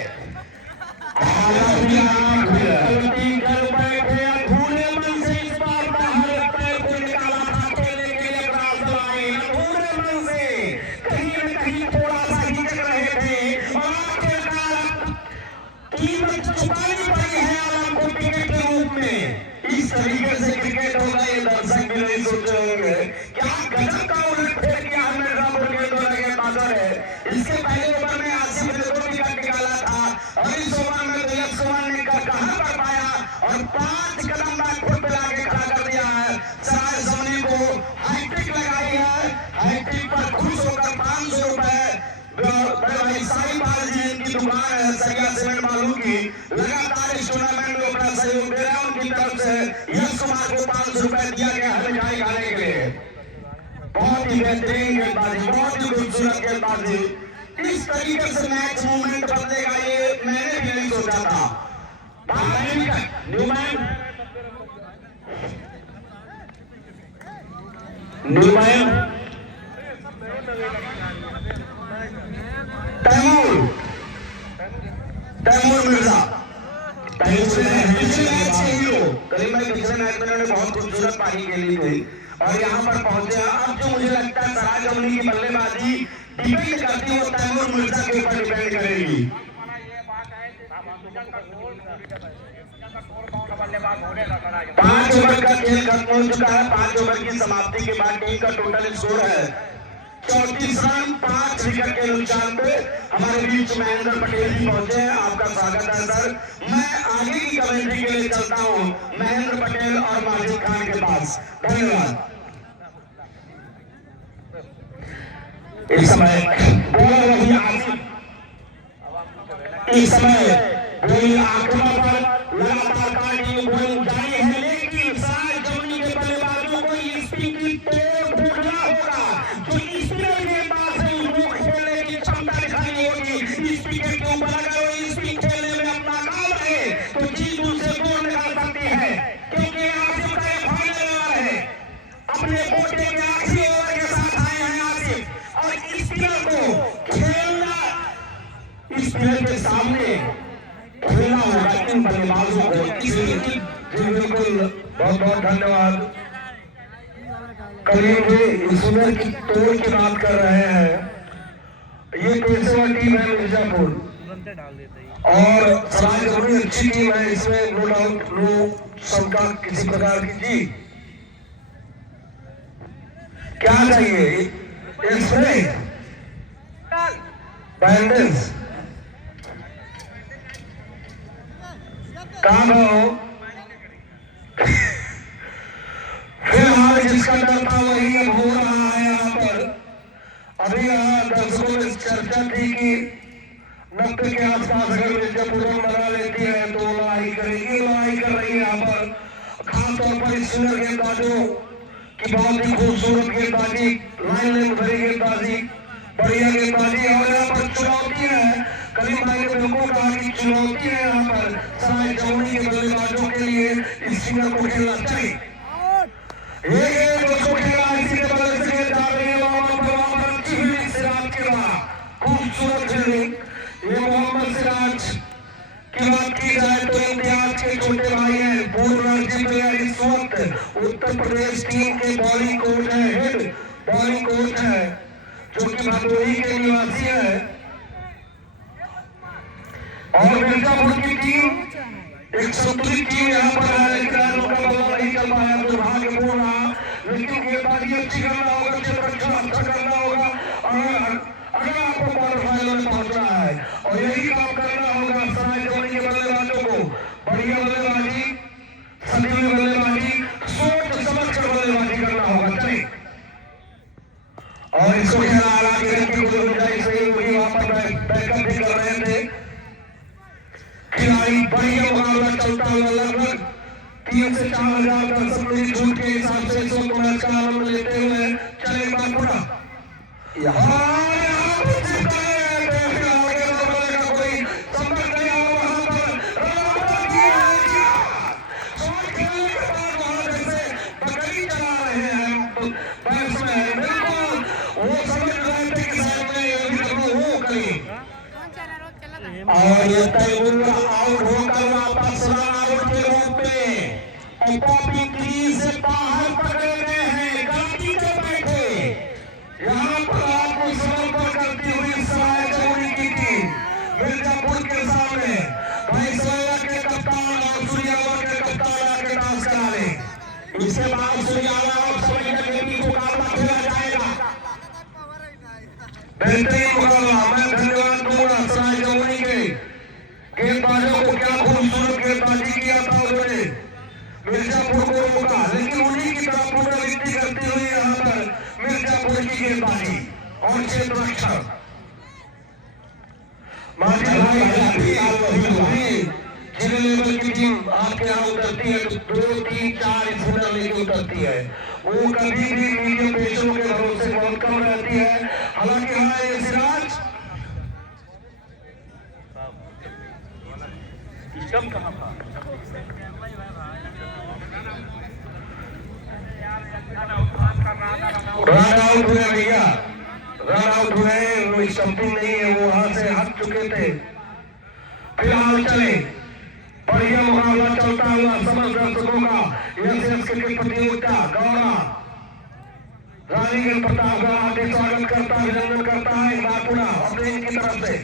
अधूरे मन से इस बार बाहर पैर को निकाला था खेलने के लिए अधूरे मन से कहीं न कहीं थोड़ा सा हिचक रहे थे और आखिरकार कीमत चुकानी पड़ी है आलम को विकेट के रूप में। इस तरीके से क्रिकेट होगा ये दर्शक भी नहीं सोचे होंगे, क्या गजब का उलटफेर किया है मिर्जापुर के दो गेंदबाजों ने। इसके पहले ओवर में आसिफ ने 2 विकेट निकाला था और इस ओवर में तो यश कुमार ने कहां कर पाया और 5 कदम बैकफुट पे लाके खड़ा कर दिया है। सराय सोनी को हैट्रिक लगाई है, हैट्रिक पर खुश होकर 500 रुपए बड़े भाई साईं बालजी इनकी दुकान है सरिया सीमेंट बालू की, लगातार इस टूर्नामेंट में अपना सहयोग दे रहे हैं। उनकी तरफ से यश कुमार को 500 रुपए दिया गया है मिठाई खाने के लिए। बहुत ही बेहतरीन गेंदबाजी, बहुत ही खूबसूरत गेंदबाजी। इस तरीके से मैच मूवमेंट बदलेगा ये मैंने भी नहीं सोचा था। न्यूमैन तैमूर मिर्जा पिछले मैच में उन्होंने बहुत खूबसूरत पारी खेली थी और यहाँ पर पहुंचे। अब जो मुझे लगता है सराज अमली की बल्लेबाजी डिपेंड करती है वो तैमूर मिर्जा के ऊपर डिपेंड करेगी। 5 ओवर का खेल खत्म हो चुका है। 5 ओवर की समाप्ति के बाद टीम का टोटल स्कोर है 34 रन 5 विकेट के नुकसान पे। हमारे बीच महेंद्र पटेल जी पहुंचे हैं, आपका स्वागत है सर। मैं आगे की कमेंट्री के लिए चलता हूं महेंद्र पटेल और माजिद खान के पास। धन्यवाद। इस समय बॉलर रही आसिफ, इस समय बॉलिंग आक्रमण पर लगातार काटी बॉलिंग जारी है, लेकिन साय जमुनी के बल्लेबाजों को स्पिन की तोड़ ढूंढना होगा। जो स्पिनर गेंदबाज है उनको खेलने की क्षमता दिखानी होगी। इस विकेट के ऊपर अगर वो स्पिन खेलने में अपना काम रहे तो जीत उनसे दूर निकाल सकती है, क्योंकि आसिफ का ये फाइनल ओवर है। अपने पोटे के आखिरी ओवर के साथ आए हैं आसिफ, और स्पिनर को खेलना, स्पिनर के सामने खेलना होगा इन बल्लेबाजों को। जी बिल्कुल, बहुत बहुत धन्यवाद करीम जी। स्पिनर की तोड़ की बात कर रहे हैं। ये पेशेवर टीम है मिर्जापुर और सराय जमुनी अच्छी टीम है, इसमें नो डाउट, नो शंका किसी प्रकार की। जी क्या चाहिए? स्प्रे, बैंडेज, कहाँ हो? फिलहाल जिसका डर था वही अब हो रहा है। यहाँ पर अभी यहाँ दर्शकों में चर्चा थी कि 90 के आसपास अगर मिर्जापुर बना लेती है तो लड़ाई करेगी, लड़ाई कर रही है यहाँ पर। खासतौर पर स्पिनर गेंदबाजों की बहुत ही खूबसूरत गेंदबाजी, लाइन लेंथ भरी गेंदबाजी, बढ़िया गेंदबाजी, और यहाँ पर चुनौती है। करीम भाई ने बिल्कुल कहा कि चुनौती है यहाँ पर सराय जमुनी के बल्लेबाजों के लिए स्पिनर को खेलना चाहिए। ये गेंद उसको खेला, इसी के बदल से गेंद जा रही है वहां पर अच्छी फील्डिंग सिराज के बाद, खूबसूरत फील्डिंग। ये मोहम्मद सिराज की बात की जाए तो इम्तियाज के छोटे भाई हैं, पूर्व रणजी प्लेयर, इस वक्त उत्तर प्रदेश टीम के बॉलिंग कोच है, हेड बॉलिंग कोच है, जो कि भदोही के निवासी है। और मिर्जापुर की टीम एक संतुलित टीम यहाँ पर है, लेकिन आज उनका बल्ला नहीं चल पाया, दुर्भाग्यपूर्ण रहा। लेकिन गेंदबाजी अच्छी करना होगा, क्षेत्ररक्षण अच्छा करना होगा, और अगर आपको क्वार्टर फाइनल में पहुंचना है, और यही काम करना होगा सराय जमुनी के बल्लेबाजों को। बढ़िया बल्लेबाजी, सदी हुई बल्लेबाजी, सोच समझ कर बल्लेबाजी करना होगा। चलिए, और इसको खेला, हालांकि रन की कोई गुंजाइश नहीं हुई, वहां पर बैकअप भी कर रहे थे खिलाड़ी। बढ़िया मुकाबला चलता हुआ, लगभग 3 से 4 हजार दर्शक मेरी छूट के हिसाब से इस वक्त मैच का आनंद लेते हुए चले बापुरा। कोई संपर्क नहीं हो वहां पर, खेलने के बाद वहां जैसे बकरी चला रहे हैं बैट्समैन, बिल्कुल वो समझ रहे थे कि साइड में ये भी हो कहीं, और ये तैमूर आउट होकर वापस रन आउट के रूप में पॉपी क्रीज से बाहर पकड़े गए हैं। गलती कर बैठे यहाँ पर आत्मसमर्पण करती हुई सराय जमुनी की टीम मिर्जापुर के सामने। भाई सराय के कप्तान और सूर्यावा के कप्तान आके डांस करा ले। इसके बाद सूर्यावा और सवैया के बीच मुकाबला खेला जाएगा। बेहतरीन मुकाबला, मैं धन्यवाद दूंगा सराय जमुनी के गेंदबाजों को। क्या खूबसूरत गेंदबाजी किया था उन्होंने, मिर्जापुर को रोका, लेकिन उन्हीं की तरफ पुनरावृत्ति करती हुई यहाँ पर मिर्जापुर की गेंदबाजी और क्षेत्ररक्षण। माजिद भाई जिले लेवल की टीम आपके यहाँ उतरती है तो 2, 3, 4 स्पिनर लेके उतरती है, वो कभी भी मीडियम पेशरों के भरोसे बहुत कम रहती है। हालांकि हाँ, ये सिराज कहाँ था, रन आउट हुए भैया, रन आउट हुए, वो स्टंपिंग नहीं है, वो वहां से हट चुके थे। फिलहाल चले, बढ़िया मुकाबला चलता हुआ समस्त दर्शकों का एसएस क्रिकेट प्रतियोगिता गौड़ा रानीगंज प्रतापगढ़ हार्दिक स्वागत करता, अभिनंदन करता है बापुरा अपने इनकी तरफ से।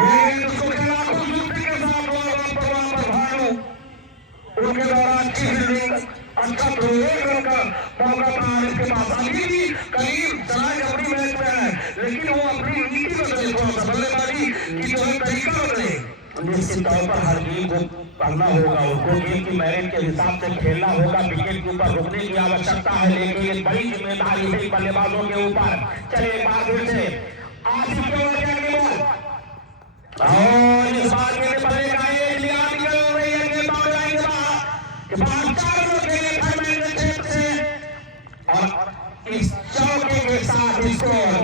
ये उसको खेला खूबसूरती के साथ, वहां पर भालू उनके द्वारा अच्छी फील्डिंग, अच्छा थ्रो, एक रन का मौका था इसके पास। अभी भी करीब सराय जबरी मैच में है, लेकिन वो अपनी नीति बदले, थोड़ा सा बल्लेबाजी की जो है तरीका बदले। निश्चित तौर पर हर गेम को करना होगा, उनको गेम की मेरिट के हिसाब से खेलना होगा। विकेट के ऊपर रुकने की आवश्यकता है, लेकिन एक बड़ी जिम्मेदारी है बल्लेबाजों के ऊपर। चले एक बार फिर से आसिफ के ओर जाएंगे बॉल, और इस बार के बल्ले का एक लिया निकल रही है गेंद बाउंड्री लाइन के बाहर। 4 रन खेले फरमान के क्षेत्र से, और इस चौके के साथ स्कोर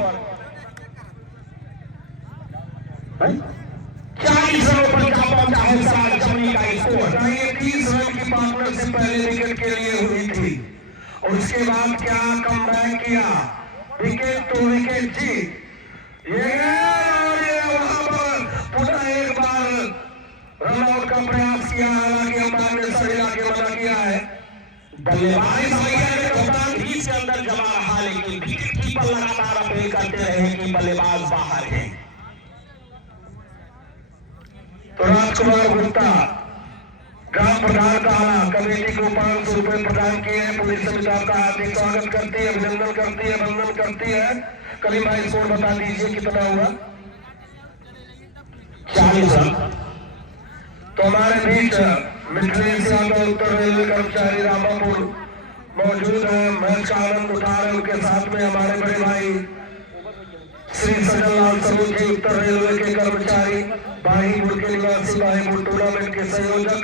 40 रनों पर जा पहुंचा है सराय जबरी का स्कोर। 30 रन की पार्टनरशिप पहले विकेट के लिए हुई थी, और उसके बाद क्या कमबैक किया, विकेट तो विकेट जीत। ये वहां पर पुनः एक बार रन आउट का प्रयास किया, हालांकि अंपायर ने सर हिला के मना किया है। बल्लेबाज के कप्तान क्रीज के अंदर जमा रहा, लेकिन विकेट कीपर लगातार अपील करते रहे कि बल्लेबाज बाहर है। तो राजकुमार गुप्ता ग्राम प्रधान का कमेटी को 500 रुपए प्रदान किए हैं। पुलिस समिति आपका हार्दिक स्वागत करती है, अभिनंदन करती है, वंदन करती है। करीम भाई स्कोर बता दीजिए कितना हुआ? 40 रन। तो हमारे बीच मिथिलेश यादव उत्तर रेलवे कर्मचारी रामापुर मौजूद है, मैच का आनंद उठा रहे। उनके साथ में हमारे बड़े भाई श्री सजन लाल सरोज जी उत्तर रेलवे के कर्मचारी, बाहीपुर के निवासी, बाहीपुर टूर्नामेंट के संयोजक,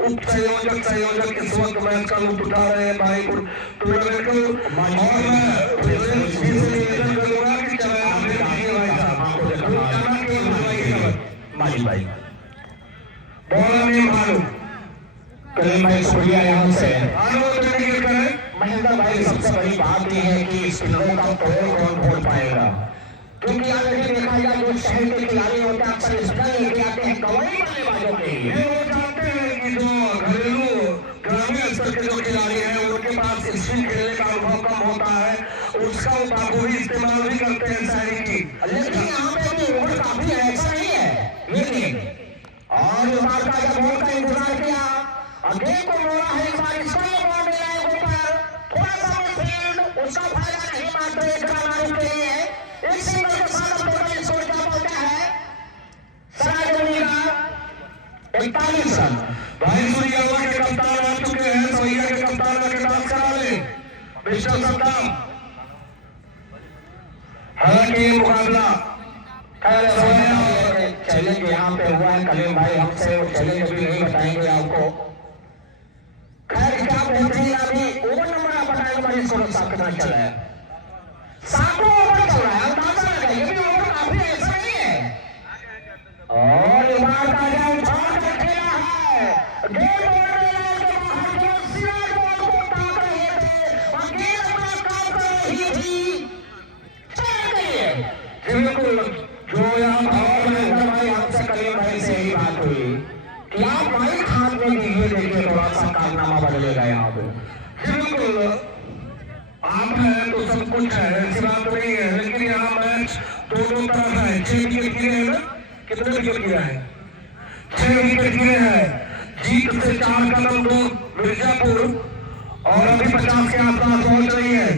उप संयोजक, संयोजक इस वक्त मैच का लुत्फ उठा रहे हैं बाहीपुर टूर्नामेंट को। और मैं निवेदन करूंगा कि माजिद भाई बॉलर नहीं मालूम, करीम भाई शुक्रिया यहाँ से करें। महेंद्र भाई, सबसे बड़ी बात यह है कि स्पिनरों का तोड़ कौन फोड़ पाएगा, क्योंकि आज यदि देखा जाए जो शहर के खिलाड़ी होते हैं अक्सर स्पिनर लेके आते हैं कवई बल्लेबाजों के लिए। वो जानते हैं कि जो घरेलू ग्रामीण स्तर के जो खिलाड़ी हैं उनके पास स्पिन खेलने का अनुभव कम होता है, उसका वो बाखूबी इस्तेमाल भी करते हैं शायरी की। लेकिन यहाँ पे भी ओवर काफी है, ऐसा नहीं है लेकिन, और इस बार का जब बॉल का इंतजार किया और गेंद को मोड़ा है, इस बार इसका ये बॉल मिला है ऊपर, थोड़ा सा मिडफील्ड, उसका फायदा नहीं, मात्र एक रन आउट के लिए एक सिंगल के साथ टोटल स्कोर क्या पहुंचा है सराय जबरी का 41 रन। भाई सूर्यावा के कप्तान आ चुके हैं, सवैया के कप्तान आके डांस करा ले मिस्टर सद्दाम। हालांकि ये मुकाबला चैलेंज यहाँ पे हुआ है, कलीम भाई हमसे वो चैलेंज अभी नहीं बताएंगे आपको। खैर क्या बेहतरीन, अभी ओवर नंबर आप बताएंगे भाई, इसको साथ कितना चल रहा है? 7वां ओवर चल रहा है, अंदाजा लगाइए भी ओवर काफी ऐसा नहीं है। और इस बार का क्या उछाल कर खेला है, गेंद बाउंड्री के बाहर जो सिराज बॉल को ताक रहे थे और गेंद अपना काम कर रही थी, चल गई है। बिल्कुल जो यहाँ भाई हमसे कलीम भाई से यही बात हुई कि आप माइक हाथ में दीजिए, देखिए थोड़ा सा कारनामा बदलेगा यहाँ पे। बिल्कुल आप है तो सब कुछ है, ऐसी बात नहीं है, लेकिन यहाँ मैच दोनों तरफ है। 6 विकेट गिरे हैं ना, कितने विकेट गिरा है? 6 विकेट गिरे हैं। जीत से 4 कदम दूर मिर्जापुर, और अभी 50 के आसपास पहुंच रही है।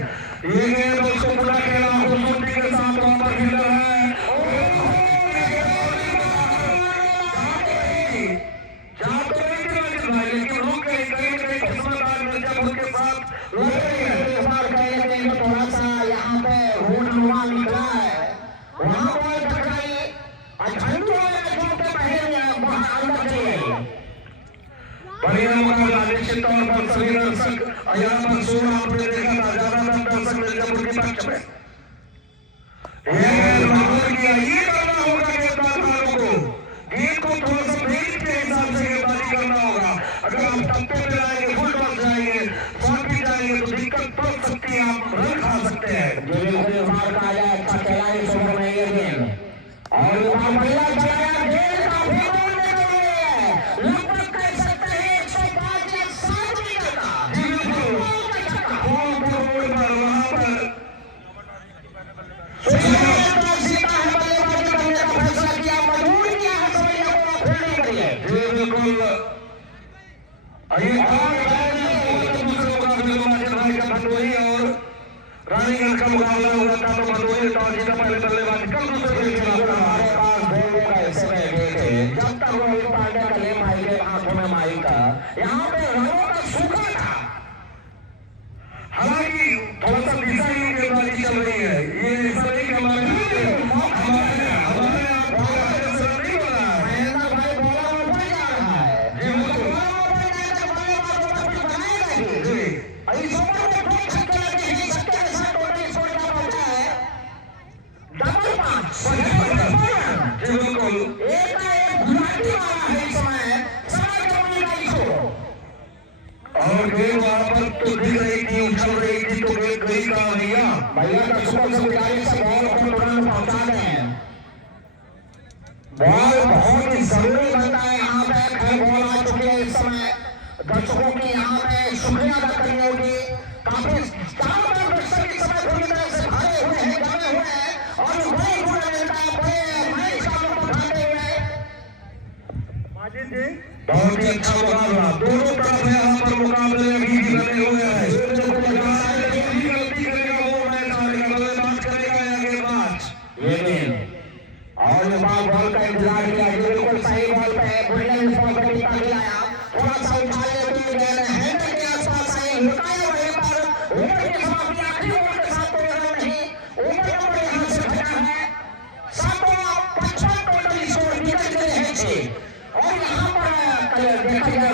ये गेंद उसको पुनः खेला खूबसूरती के साथ, वहां पर फील्डर है, लेकिन रुक गई, कहीं न कहीं किस्मत आज मिर्जापुर के साथ लग रही है। इस बार कहीं थोड़ा सा यहाँ पे रोड नुमा निकला है, वहाँ बॉल टकराई और झंडू के पहले वहाँ अंदर चली गई। बढ़िया मुकाबला निश्चित तौर पर सभी दर्शक, यहाँ पर शोर आपने देखा था, ज्यादातर दर्शक मिर्जापुर के पक्ष में। ये मजबूर किया, ये करना होगा गेंदबाज वालों को, गेंद को थोड़ा सा ब्रेक के हिसाब से गेंदबाजी करना होगा। अगर आप टप्पे पे जाएंगे, फुल टॉस जाएंगे, शॉट भी जाएंगे तो दिक्कत पड़ सकती है, आप रन खा सकते हैं। जो बिल्कुल बाहर का आया, अच्छा खेला इस ओवर में ये गेंद, और बढ़िया चलाया, गेंद काफी दूर निकल गई है, लगभग कह सकते हैं 105 या 7 मीटर का। सीता है बल्लेबाजी करने का फैसला किया, मजबूर किया है सवैया को फील्डिंग करिए। बिल्कुल दूसरे मुकाबले में माजिद भाई का भदोही और रानीगंज का मुकाबला हुआ था, तो भदोही टॉस जीता, पहले बल्लेबाजी। कल दूसरे खेल खेला हमारे पास दो लोग ऐसे बैठे थे जब तक रोहित पांड्या का ये माइक के हाथों में माइक था, यहाँ पे रनों का सूखा था। हालांकि थोड़ा सा दिशाहीन गेंदबाजी चल रही है। ये ऐसा नहीं कि हमारे और गेंद वहां पर तो दिख रही थी, उछल रही थी, तो गेंद गई कहाँ भैया? भैया दर्शकों से गुजारिश है बॉल को तुरंत पहुंचा दें। बॉल बहुत ही जरूरी बनता है यहाँ पे। खैर बॉल आ चुकी है इस समय। दर्शकों की यहाँ पे शुक्रिया अदा करनी होगी। काफी चारों तरफ दर्शक इस समय पूरी तरह से भरे हुए हैं, जमे हुए हैं और बड़े टूर्नामेंट का बड़े मैच का लुत्फ उठाते हुए। माजिद जी बहुत ही अच्छा मुकाबला, दोनों तरफ यहाँ पर मुकाबले अभी भी बने हुए हैं। गलती करेगा वो मैच हारेगा, बल्लेबाज करेगा या गेंदबाज। और बॉल का इंतजार किया, बिल्कुल सही बॉल पे बुढ़िया रिस्पॉन्सिबिलिटी खिलाया, थोड़ा सा उछाले हुए गए हैंडल के आसपास आए, लुकाया वहीं पर। ओवर की समाप्ति आखिरी ओवर के साथ कोई रन नहीं, ओवर नंबर यहाँ से घटा है 755 टोटल स्कोर विकेट गिरे हैं 6। और यहाँ पर देखा गया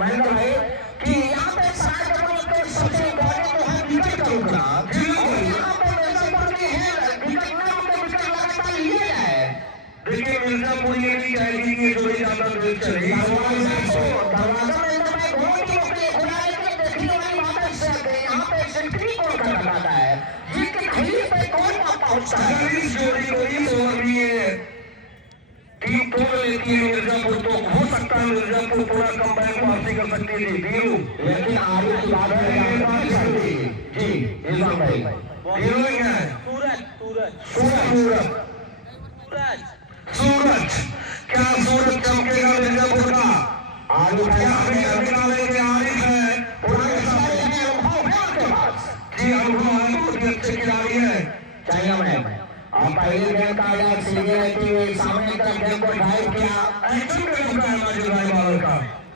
महेंद्र भाई कि यहाँ पे सराय के सबसे इम्पोर्टेंट जो है विकेट का रुकना, और यहाँ पे मिर्जापुर की है विकेट न रुके, विकेट लगातार लिए जाए। देखिए मिर्जापुर ये नहीं कहेगी कि ये जोड़ी ज्यादा देर चलेगी। दरवाजा में घोड़ों की नौकरी खुला है कि देखने वाली बात है। यहाँ पे सेंचुरी कौन कर लगाता है, जिसके खरीद पे कौन पहुंचता है। अगर इस जोड़ी को इस ओवर में ये टीम तोड़ लेती है मिर्जापुर, तो हो सकता है मिर्जापुर पूरा कमबैक वापसी कर सकती थी धीरू। लेकिन आगे की बात है जी निजाम भाई, धीरू में क्या है? सूरज क्या सूरज चमकेगा मिर्जापुर का? आगे निकालेंगे आरिफ है, पुराने खिलाड़ी हैं, अनुभव है उनके पास। जी अनुभव है, बहुत ही अच्छे खिलाड़ी है। चाहिए मैं और पहले गेंद का आजाद सीधे रहती हुई सामने की तरफ गेंद को ड्राइव किया। एक्शन कर चुका है माजिद भाई बॉलर का।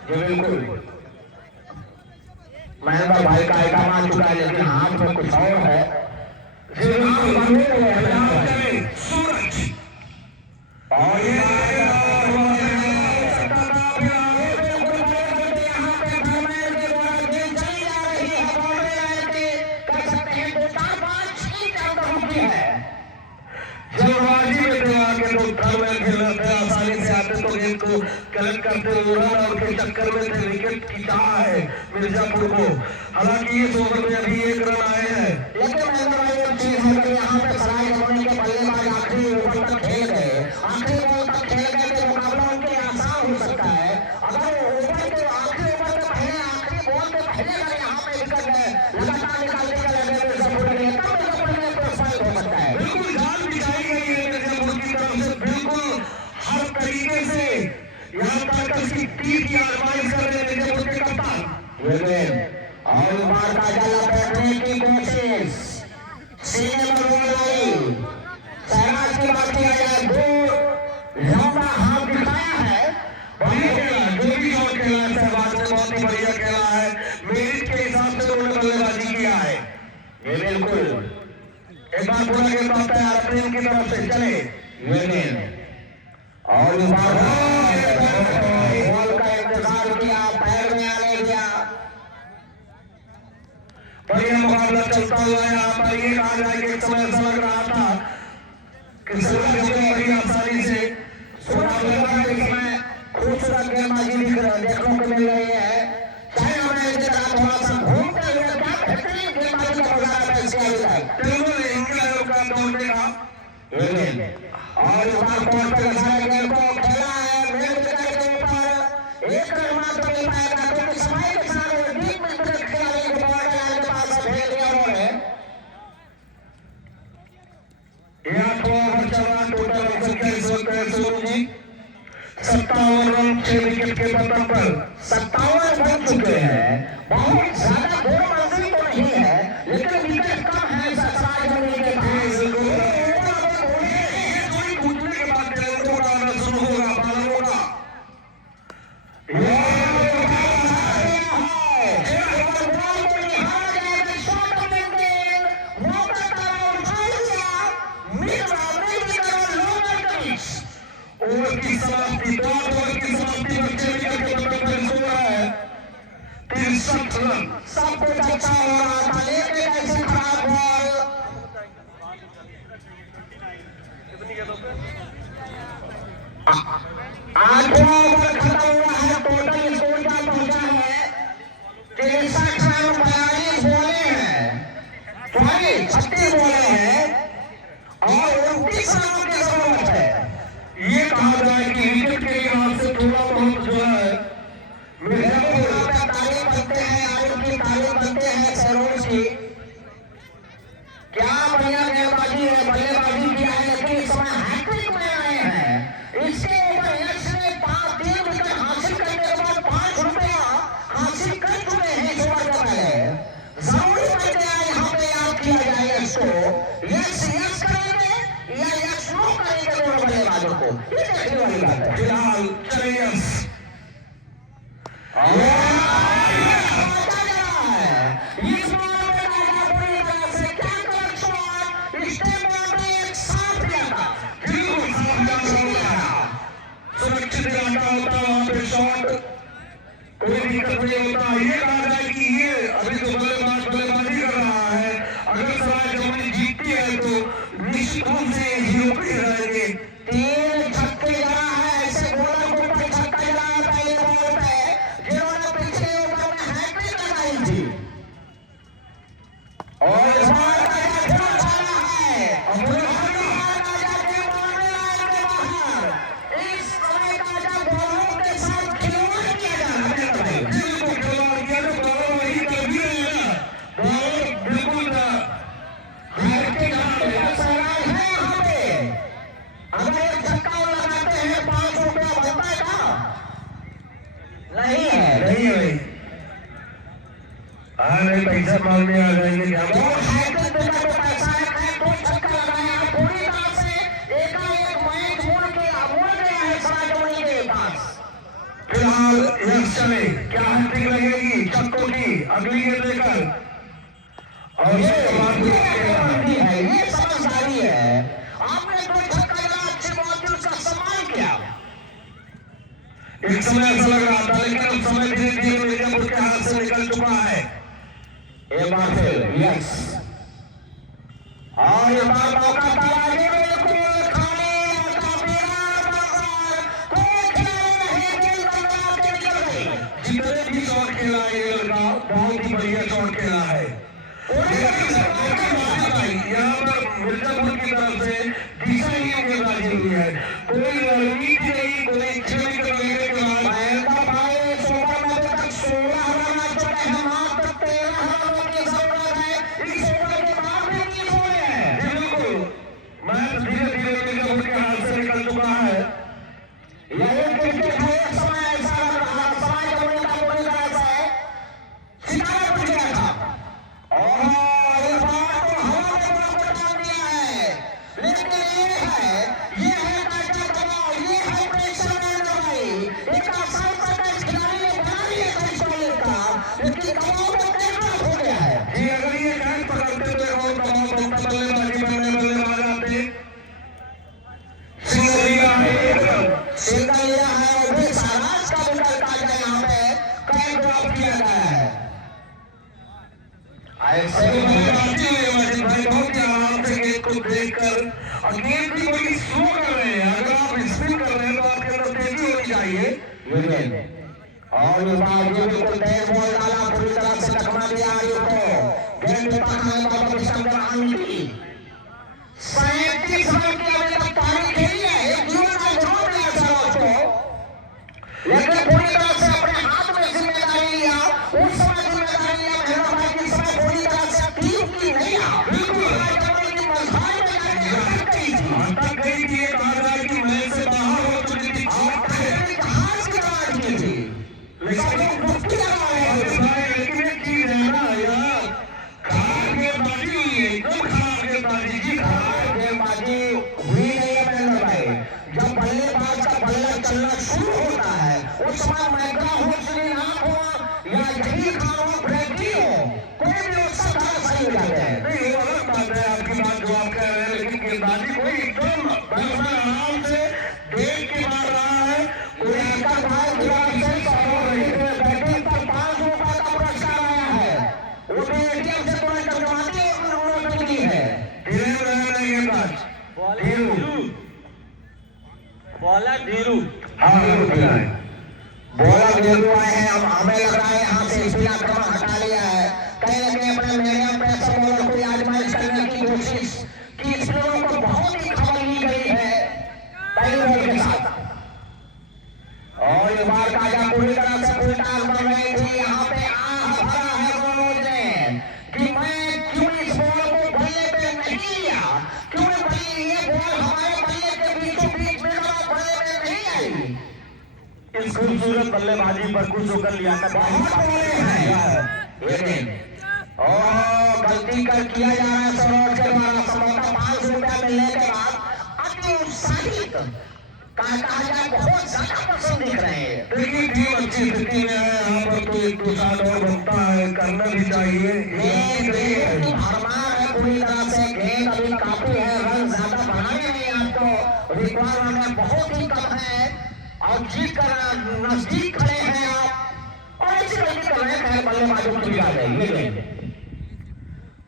जी बिल्कुल महेंद्र भाई का आइटम आ चुका है, लेकिन हाथ में कुछ और है। सूरज और जल्दबाजी में दिमाग के लोग थर्मैन खेल रहे थे, आसानी से आते तो गेंद को कलेक्ट करते हुए रन आउट के चक्कर में थे। विकेट की चाह है मिर्जापुर को, हालांकि इस ओवर में अभी 1 रन आए हैं। लेकिन महेंद्र भाई एक चीज है, अगर यहाँ पे सराय जमुने के बल्लेबाज आखिरी ओवर तक खेल गए, आखिरी बॉल तक खेल गए, तो मुकाबला उनके आसान हो सकता है। अगर ओवर के आखिरी ओवर के पहले, आखिरी बॉल के पहले अगर यहाँ पे विकेट लगातार निकालने के लगे मिर्जापुर के लिए, तब मिर्जापुर के लिए प्रोत्साहित हो सकता है। बिल्कुल जान बिछाई गई है मिर्जापुर की तरफ से, बिल्कुल हर तरीके से यहाँ तक की तीर की आजमाइश कर रहे हैं मिर्जापुर के कप्तान। और बार का जाला बैठने की कोशिश, सीने में बॉल आई, सहराज की बात किया जाए, दो लंबा हाथ दिखाया है। बढ़िया खेला, जो भी शॉट खेला है सहवाग ने बहुत ही बढ़िया खेला है। मेरिट के हिसाब से उन्होंने बल्लेबाजी किया है। ये बिल्कुल एक बार पूरा गेंद आता है अपने की तरफ से, चले और बॉल का इंतजार किया, पैर में आने दिया। बढ़िया मुकाबला चलता हुआ है यहाँ पर। ये कहा जाए कि एक समय ऐसा लग रहा था कि बड़ी आसानी से खूबसूरत गेंदबाजी देखने को मिल रही है। चाहे हमें इसी तरह थोड़ा सा घूमते हुए क्या बेहतरीन गेंदबाजी का नजारा पेश किया दौड़ने का। और इस बार कोर्ट पर सारे गेंद को खेला है, मिड विकेट के ऊपर 1 रन मात्र मिल पाएगा, क्योंकि समय के साथ डीप मिड विकेट खिलाड़ी को बॉर्डर लाइन के पास भेज दिया उन्होंने। यह 8वां ओवर चल रहा, टोटल रन संख्या इस वक्त है सोनू जी 57 रन 6 विकेट के पतन पर। 57 रन चुके हैं। बहुत ज्यादा दूर मंजिल तो नहीं है, लेकिन विकेट कम है सराज जमीन के पास। कूदने के बाद टेलरों का आना शुरू होगा, बालरों का। ओवर की समाप्ति, 5 ओवर की समाप्ति पर 6 विकेट के बदले पर स्कोर है 63 रन। सब कुछ अच्छा हो रहा था, लेकिन ऐसे खराब बॉल। 8वां ओवर खत्म हुआ है, टोटल स्कोर क्या पहुंचा है 63 रन। 42 बॉलें हैं, 36 बॉलें हैं और 29 रनों की जरूरत है। ये कहा जाए कि विकेट के लिहाज से थोड़ा बहुत जो है मिर्जापुर तारीफ बनते हैं, आरिफ की तारीफ बनते हैं सरोज की। क्या बढ़िया गेंदबाजी है, बल्लेबाजी किया है, लेकिन इस समय हैट्रिक में आए हैं। इसके ऊपर यश ने 3 विकेट हासिल करने के बाद 5 रुपया हासिल कर चुके हैं इस ओवर के पहले। जरूरी बन गया यहाँ पे याद किया जाए यश को। यश करेंगे या यश नो करेंगे दोनों बल्लेबाजों को, ये देखने वाली बात है। फिलहाल चले यस। सुरक्षित इलाका होता वहां पे शॉट कोई दिक्कत नहीं होता। ये कहा जाए कि ये अभी जो बल्लेबाज बल्लेबाजी कर रहा है, अगर सराय जमुई जीतती है तो निश्चित रूप से हीरो पे रहेंगे। 3 छक्के जड़ा है, ऐसे बॉलर को ऊपर छक्का जड़ा है पहले बॉल पे, जिन्होंने पिछले ओवर में हैट्रिक लगाई थी। और इस बार का क्या खेल है, इस समय का जब बॉलों के साथ खिलवाड़ किया जा रहा है, बिल्कुल खिलवाड़ किया तो बॉलर वही कर भी रहे हैं। बॉलर बिल्कुल हार के यहाँ पे सराज है यहाँ पे। अगर एक छक्का लगाते हैं 5 रुपया बनता है का? नहीं है। नहीं है भाई। हाँ नहीं, पैसा मांगने आ जाएंगे क्या? और हैट्रिक देकर तो पैसा है, 2 छक्का लगाया, पूरी तरह से एकाएक मैच मुड़ गया है सराज जमुई के पास। फिलहाल यश चले, क्या हैट्रिक लगेगी छक्कों की अगली गेंद लेकर? और ये समझदारी है। आपने 2 छक्का जड़ा, अच्छी बॉल थी, उसका सम्मान किया। एक समय ऐसा लग रहा था, लेकिन अब समय धीरे धीरे मिर्जापुर के हाथ से निकल चुका है। एक बार फिर यस, और ये बार मौका तलाशी बिल्कुल खाली, कोई खिलाड़ी नहीं, गेंद बंगला के निकल गई। जितने भी शॉट खेला है ये लड़का, बहुत ही बढ़िया शॉट खेला है। यहाँ पर मिर्जापुर की तरफ से दिशाहीन गेंदबाजी हुई है, कोई रणनीति नहीं, कोई 6 विकेट लेने के बाद महेंद्र भाई इस ओवर में अभी तक 16 रन आ चुके हैं, मात्र 13 रनों की जरूरत है। इस ओवर के बाद भी 30 हो गए हैं। बिल्कुल मैच धीरे धीरे मिर्जापुर के हाथ से निकल चुका है। यही क्रिकेट है, एक समय ऐसा लग रहा था सराज जमुई का पूरी तरह से सितारा बन गया था, और इस बार तो हवा में बॉल को डाल दिया है। लेकिन ये है काटा दबाव, ये है प्रेशर महेंद्र भाई। एक आसान करके इस खिलाड़ी ने बना लिया था इस बॉलर का, लेकिन दबाव में कैसा हो गया है। जी अगर ये कैच पकड़ते तो एक और दबाव बनता, बल्लेबाजी करने बल्लेबाज आते। सिंगल लिया है, सिंगल लिया है, अभी साराज का विकेट काटा यहाँ पे, कैच ड्रॉप किया गया है। ऐसे बल्लेबाजी हुई है मजीद भाई, बहुत ही आराम से गेंद को देखकर, और गेंद भी बड़ी स्लो कर रहे हैं। अगर आप स्पिन कर रहे हैं तो आपके अंदर तेजी होनी चाहिए। और ये बार ये बिल्कुल तेज बॉल डाला, पूरी तरह से टकरा दिया आरिफ को। गेंद पे पकड़ने वाला विशंकर आंटी 37 रन की अभी तक पारी खेली है। एक जीवन का जरूर मिला सरोज को, लेकिन पूरी तरह से अपने हाथ में जिम्मेदारी लिया। उस समय जिम्मेदारी लिया महेंद्र भाई, जिस समय पूरी तरह से टीम की नहीं आ, बिल्कुल जमुई की मझधार में जाके अटक गई थी। अटक गई थी, ये कहा जाए कि मैच से बाहर हो चुकी थी। और टाइटैनिक जहाज की तरह अटकी थी। सब लोग डुबकी लगा रहे समय मैग्रा हो, श्रीनाथ हो या जहीर खान हो, ब्रेडी हो, कोई भी लोग सब धारा सही हो जाते हैं। नहीं वो अलग बात है आपकी बात जो आप कह रहे हैं, लेकिन गेंदबाजी कोई एकदम बैट्समैन आराम से देख के मार रहा है, कोई इसका भाई बैटिंग पर 5 रुपए का पुरस्कार आया है, वो भी एटीएम से तुरंत कटवाती है और उन्होंने की है। धीरेन्द्र है गेंदबाज बॉलर धीरू हाँ बॉलर धीरू आए हैं। अब हमें लग रहा है यहाँ से स्पिन आक्रमण हटा लिया है, कहीं ना कहीं अपने मीडियम प्रेशर बॉलर को आजमाइश करने की कोशिश की, स्पिनरों को बहुत ही खबर ली गई है पहली बॉल के साथ। और इस बार काजा पूरी तरह से उल्टा बन रही थी, यहाँ पे भरा है मनोज ने कि मैं क्यों इस बॉल को बल्ले पे नहीं लिया, क्यों ये बॉल हमारे बल्ले के बीचों बीच में बल्ले में नहीं आई। इस खूबसूरत बल्लेबाजी पर कुछ होकर लिया था, बहुत बड़े हैं लेकिन और गलती कर किया जा रहा है सौरभ के द्वारा। संभवतः 5 रुपया मिलने के बाद अति उत्साहित कहा जाए बहुत ज्यादा पसंद दिख रहे हैं। देखिए टीम अच्छी स्थिति में है, यहाँ पर तो एक दो साल और बनता है, करना भी चाहिए। भरमार है पूरी तरह से, गेंद अभी काफी है, रन ज्यादा बनाने नहीं आपको रिक्वायरमेंट बहुत ही कम है और जीत कर नजदीक खड़े हैं आप और ऐसी गलती कर रहे हैं बल्लेबाजों की बिगाड़ है ये गेंद।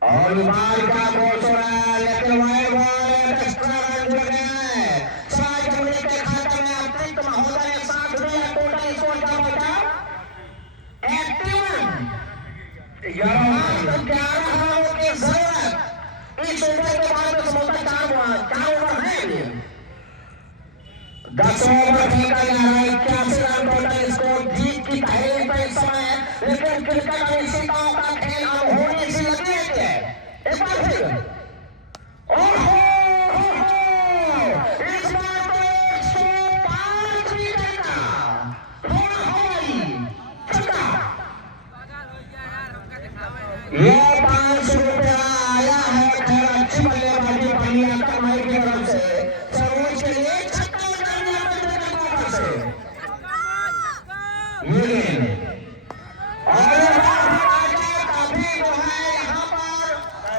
और बार का बॉल हो रहा है लेकिन वाइड बॉल एक्स्ट्रा रन जुड़ गया है। सराय जमुई के खाते में अतिरिक्त महोदय ने साथ दिया, टोटल स्कोर क्या बचा 81। 11 रनों की जरूरत इस ओवर के बाद में समझौता 4 ओवर है। 10 ओवर खेला जा रहा है, 81 रन टोटल स्कोर, जीत की तहरीर पे इस समय। लेकिन क्रिकेट अनिश्चितताओं का खेल अब होने सी लगी है कि एक बार फिर इस बार तो 105 मीटर का थोड़ा हवाई छक्का, ये 500 रुपया आया है। खैर अच्छी बल्लेबाजी पानिया का माई की तरफ से सरोज के लिए छक्का लगा दिया से ये और काफी जो है यहाँ पर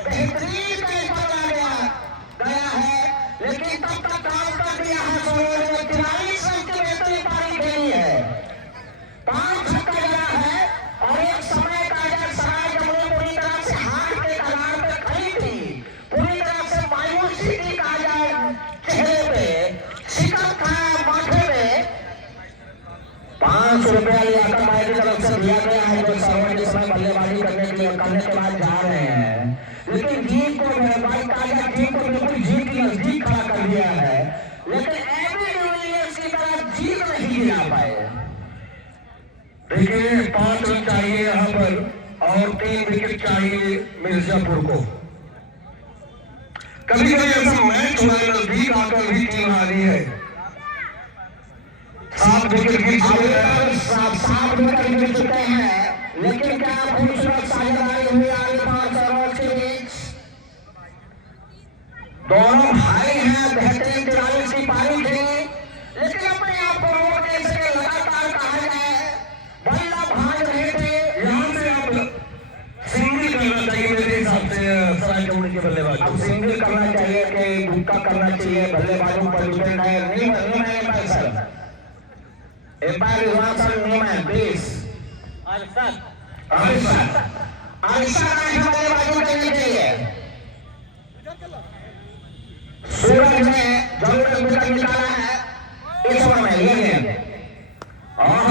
बेहतरीन गया है, लेकिन तब तक काम कर दिया है सरोज ने। 43 रन की बेहतरीन पारी खेली है, 5 छक्का लगा है और एक समय का सराय जमुई पूरी तरह से हार के कगार पे खड़ी थी, पूरी तरह से मायूसी थी कहा जाए, चेहरे पे शिकन था माथे में। 500 रुपया लियाकत भाई की तरफ से दिया गया है जो सरोज इस समय बल्लेबाजी करने के बाद जा रहे हैं। लेकिन जीत को भाई काजा टीम को बिल्कुल जीत के नजदीक खड़ा कर दिया है, लेकिन एबी डिविलियर्स की तरह जीत नहीं गिरा पाए। देखिए 5 रन चाहिए यहाँ पर और 3 विकेट चाहिए मिर्जापुर को। कभी कभी ऐसा मैच हुआ है, नजदीक आकर भी टीम हारी है। 7 विकेट गिर चुके हैं, 7 विकेट गिर चुके हैं, लेकिन क्या खूबसूरत साझेदारी हुई आगे पार सरोज के बीच। दोनों भाई हैं, बेहतरीन 43 की पारी थी, लेकिन अपने आप को रोक नहीं सके। लगातार कहा जाए बल्ला भाग रहे थे, यहाँ से अब सिंगल करना चाहिए मेरे हिसाब से सराय जमुई के बल्लेबाज। अब सिंगल करना चाहिए कि दुक्का करना चाहिए, बल्लेबाजों पर डिपेंड है। Umpire reversal Newman please Arshad Ayesha बल्लेबाजी करने के लिए सूरज ने जरूर विकेट निकाला है इस ओवर में। ये गेंद और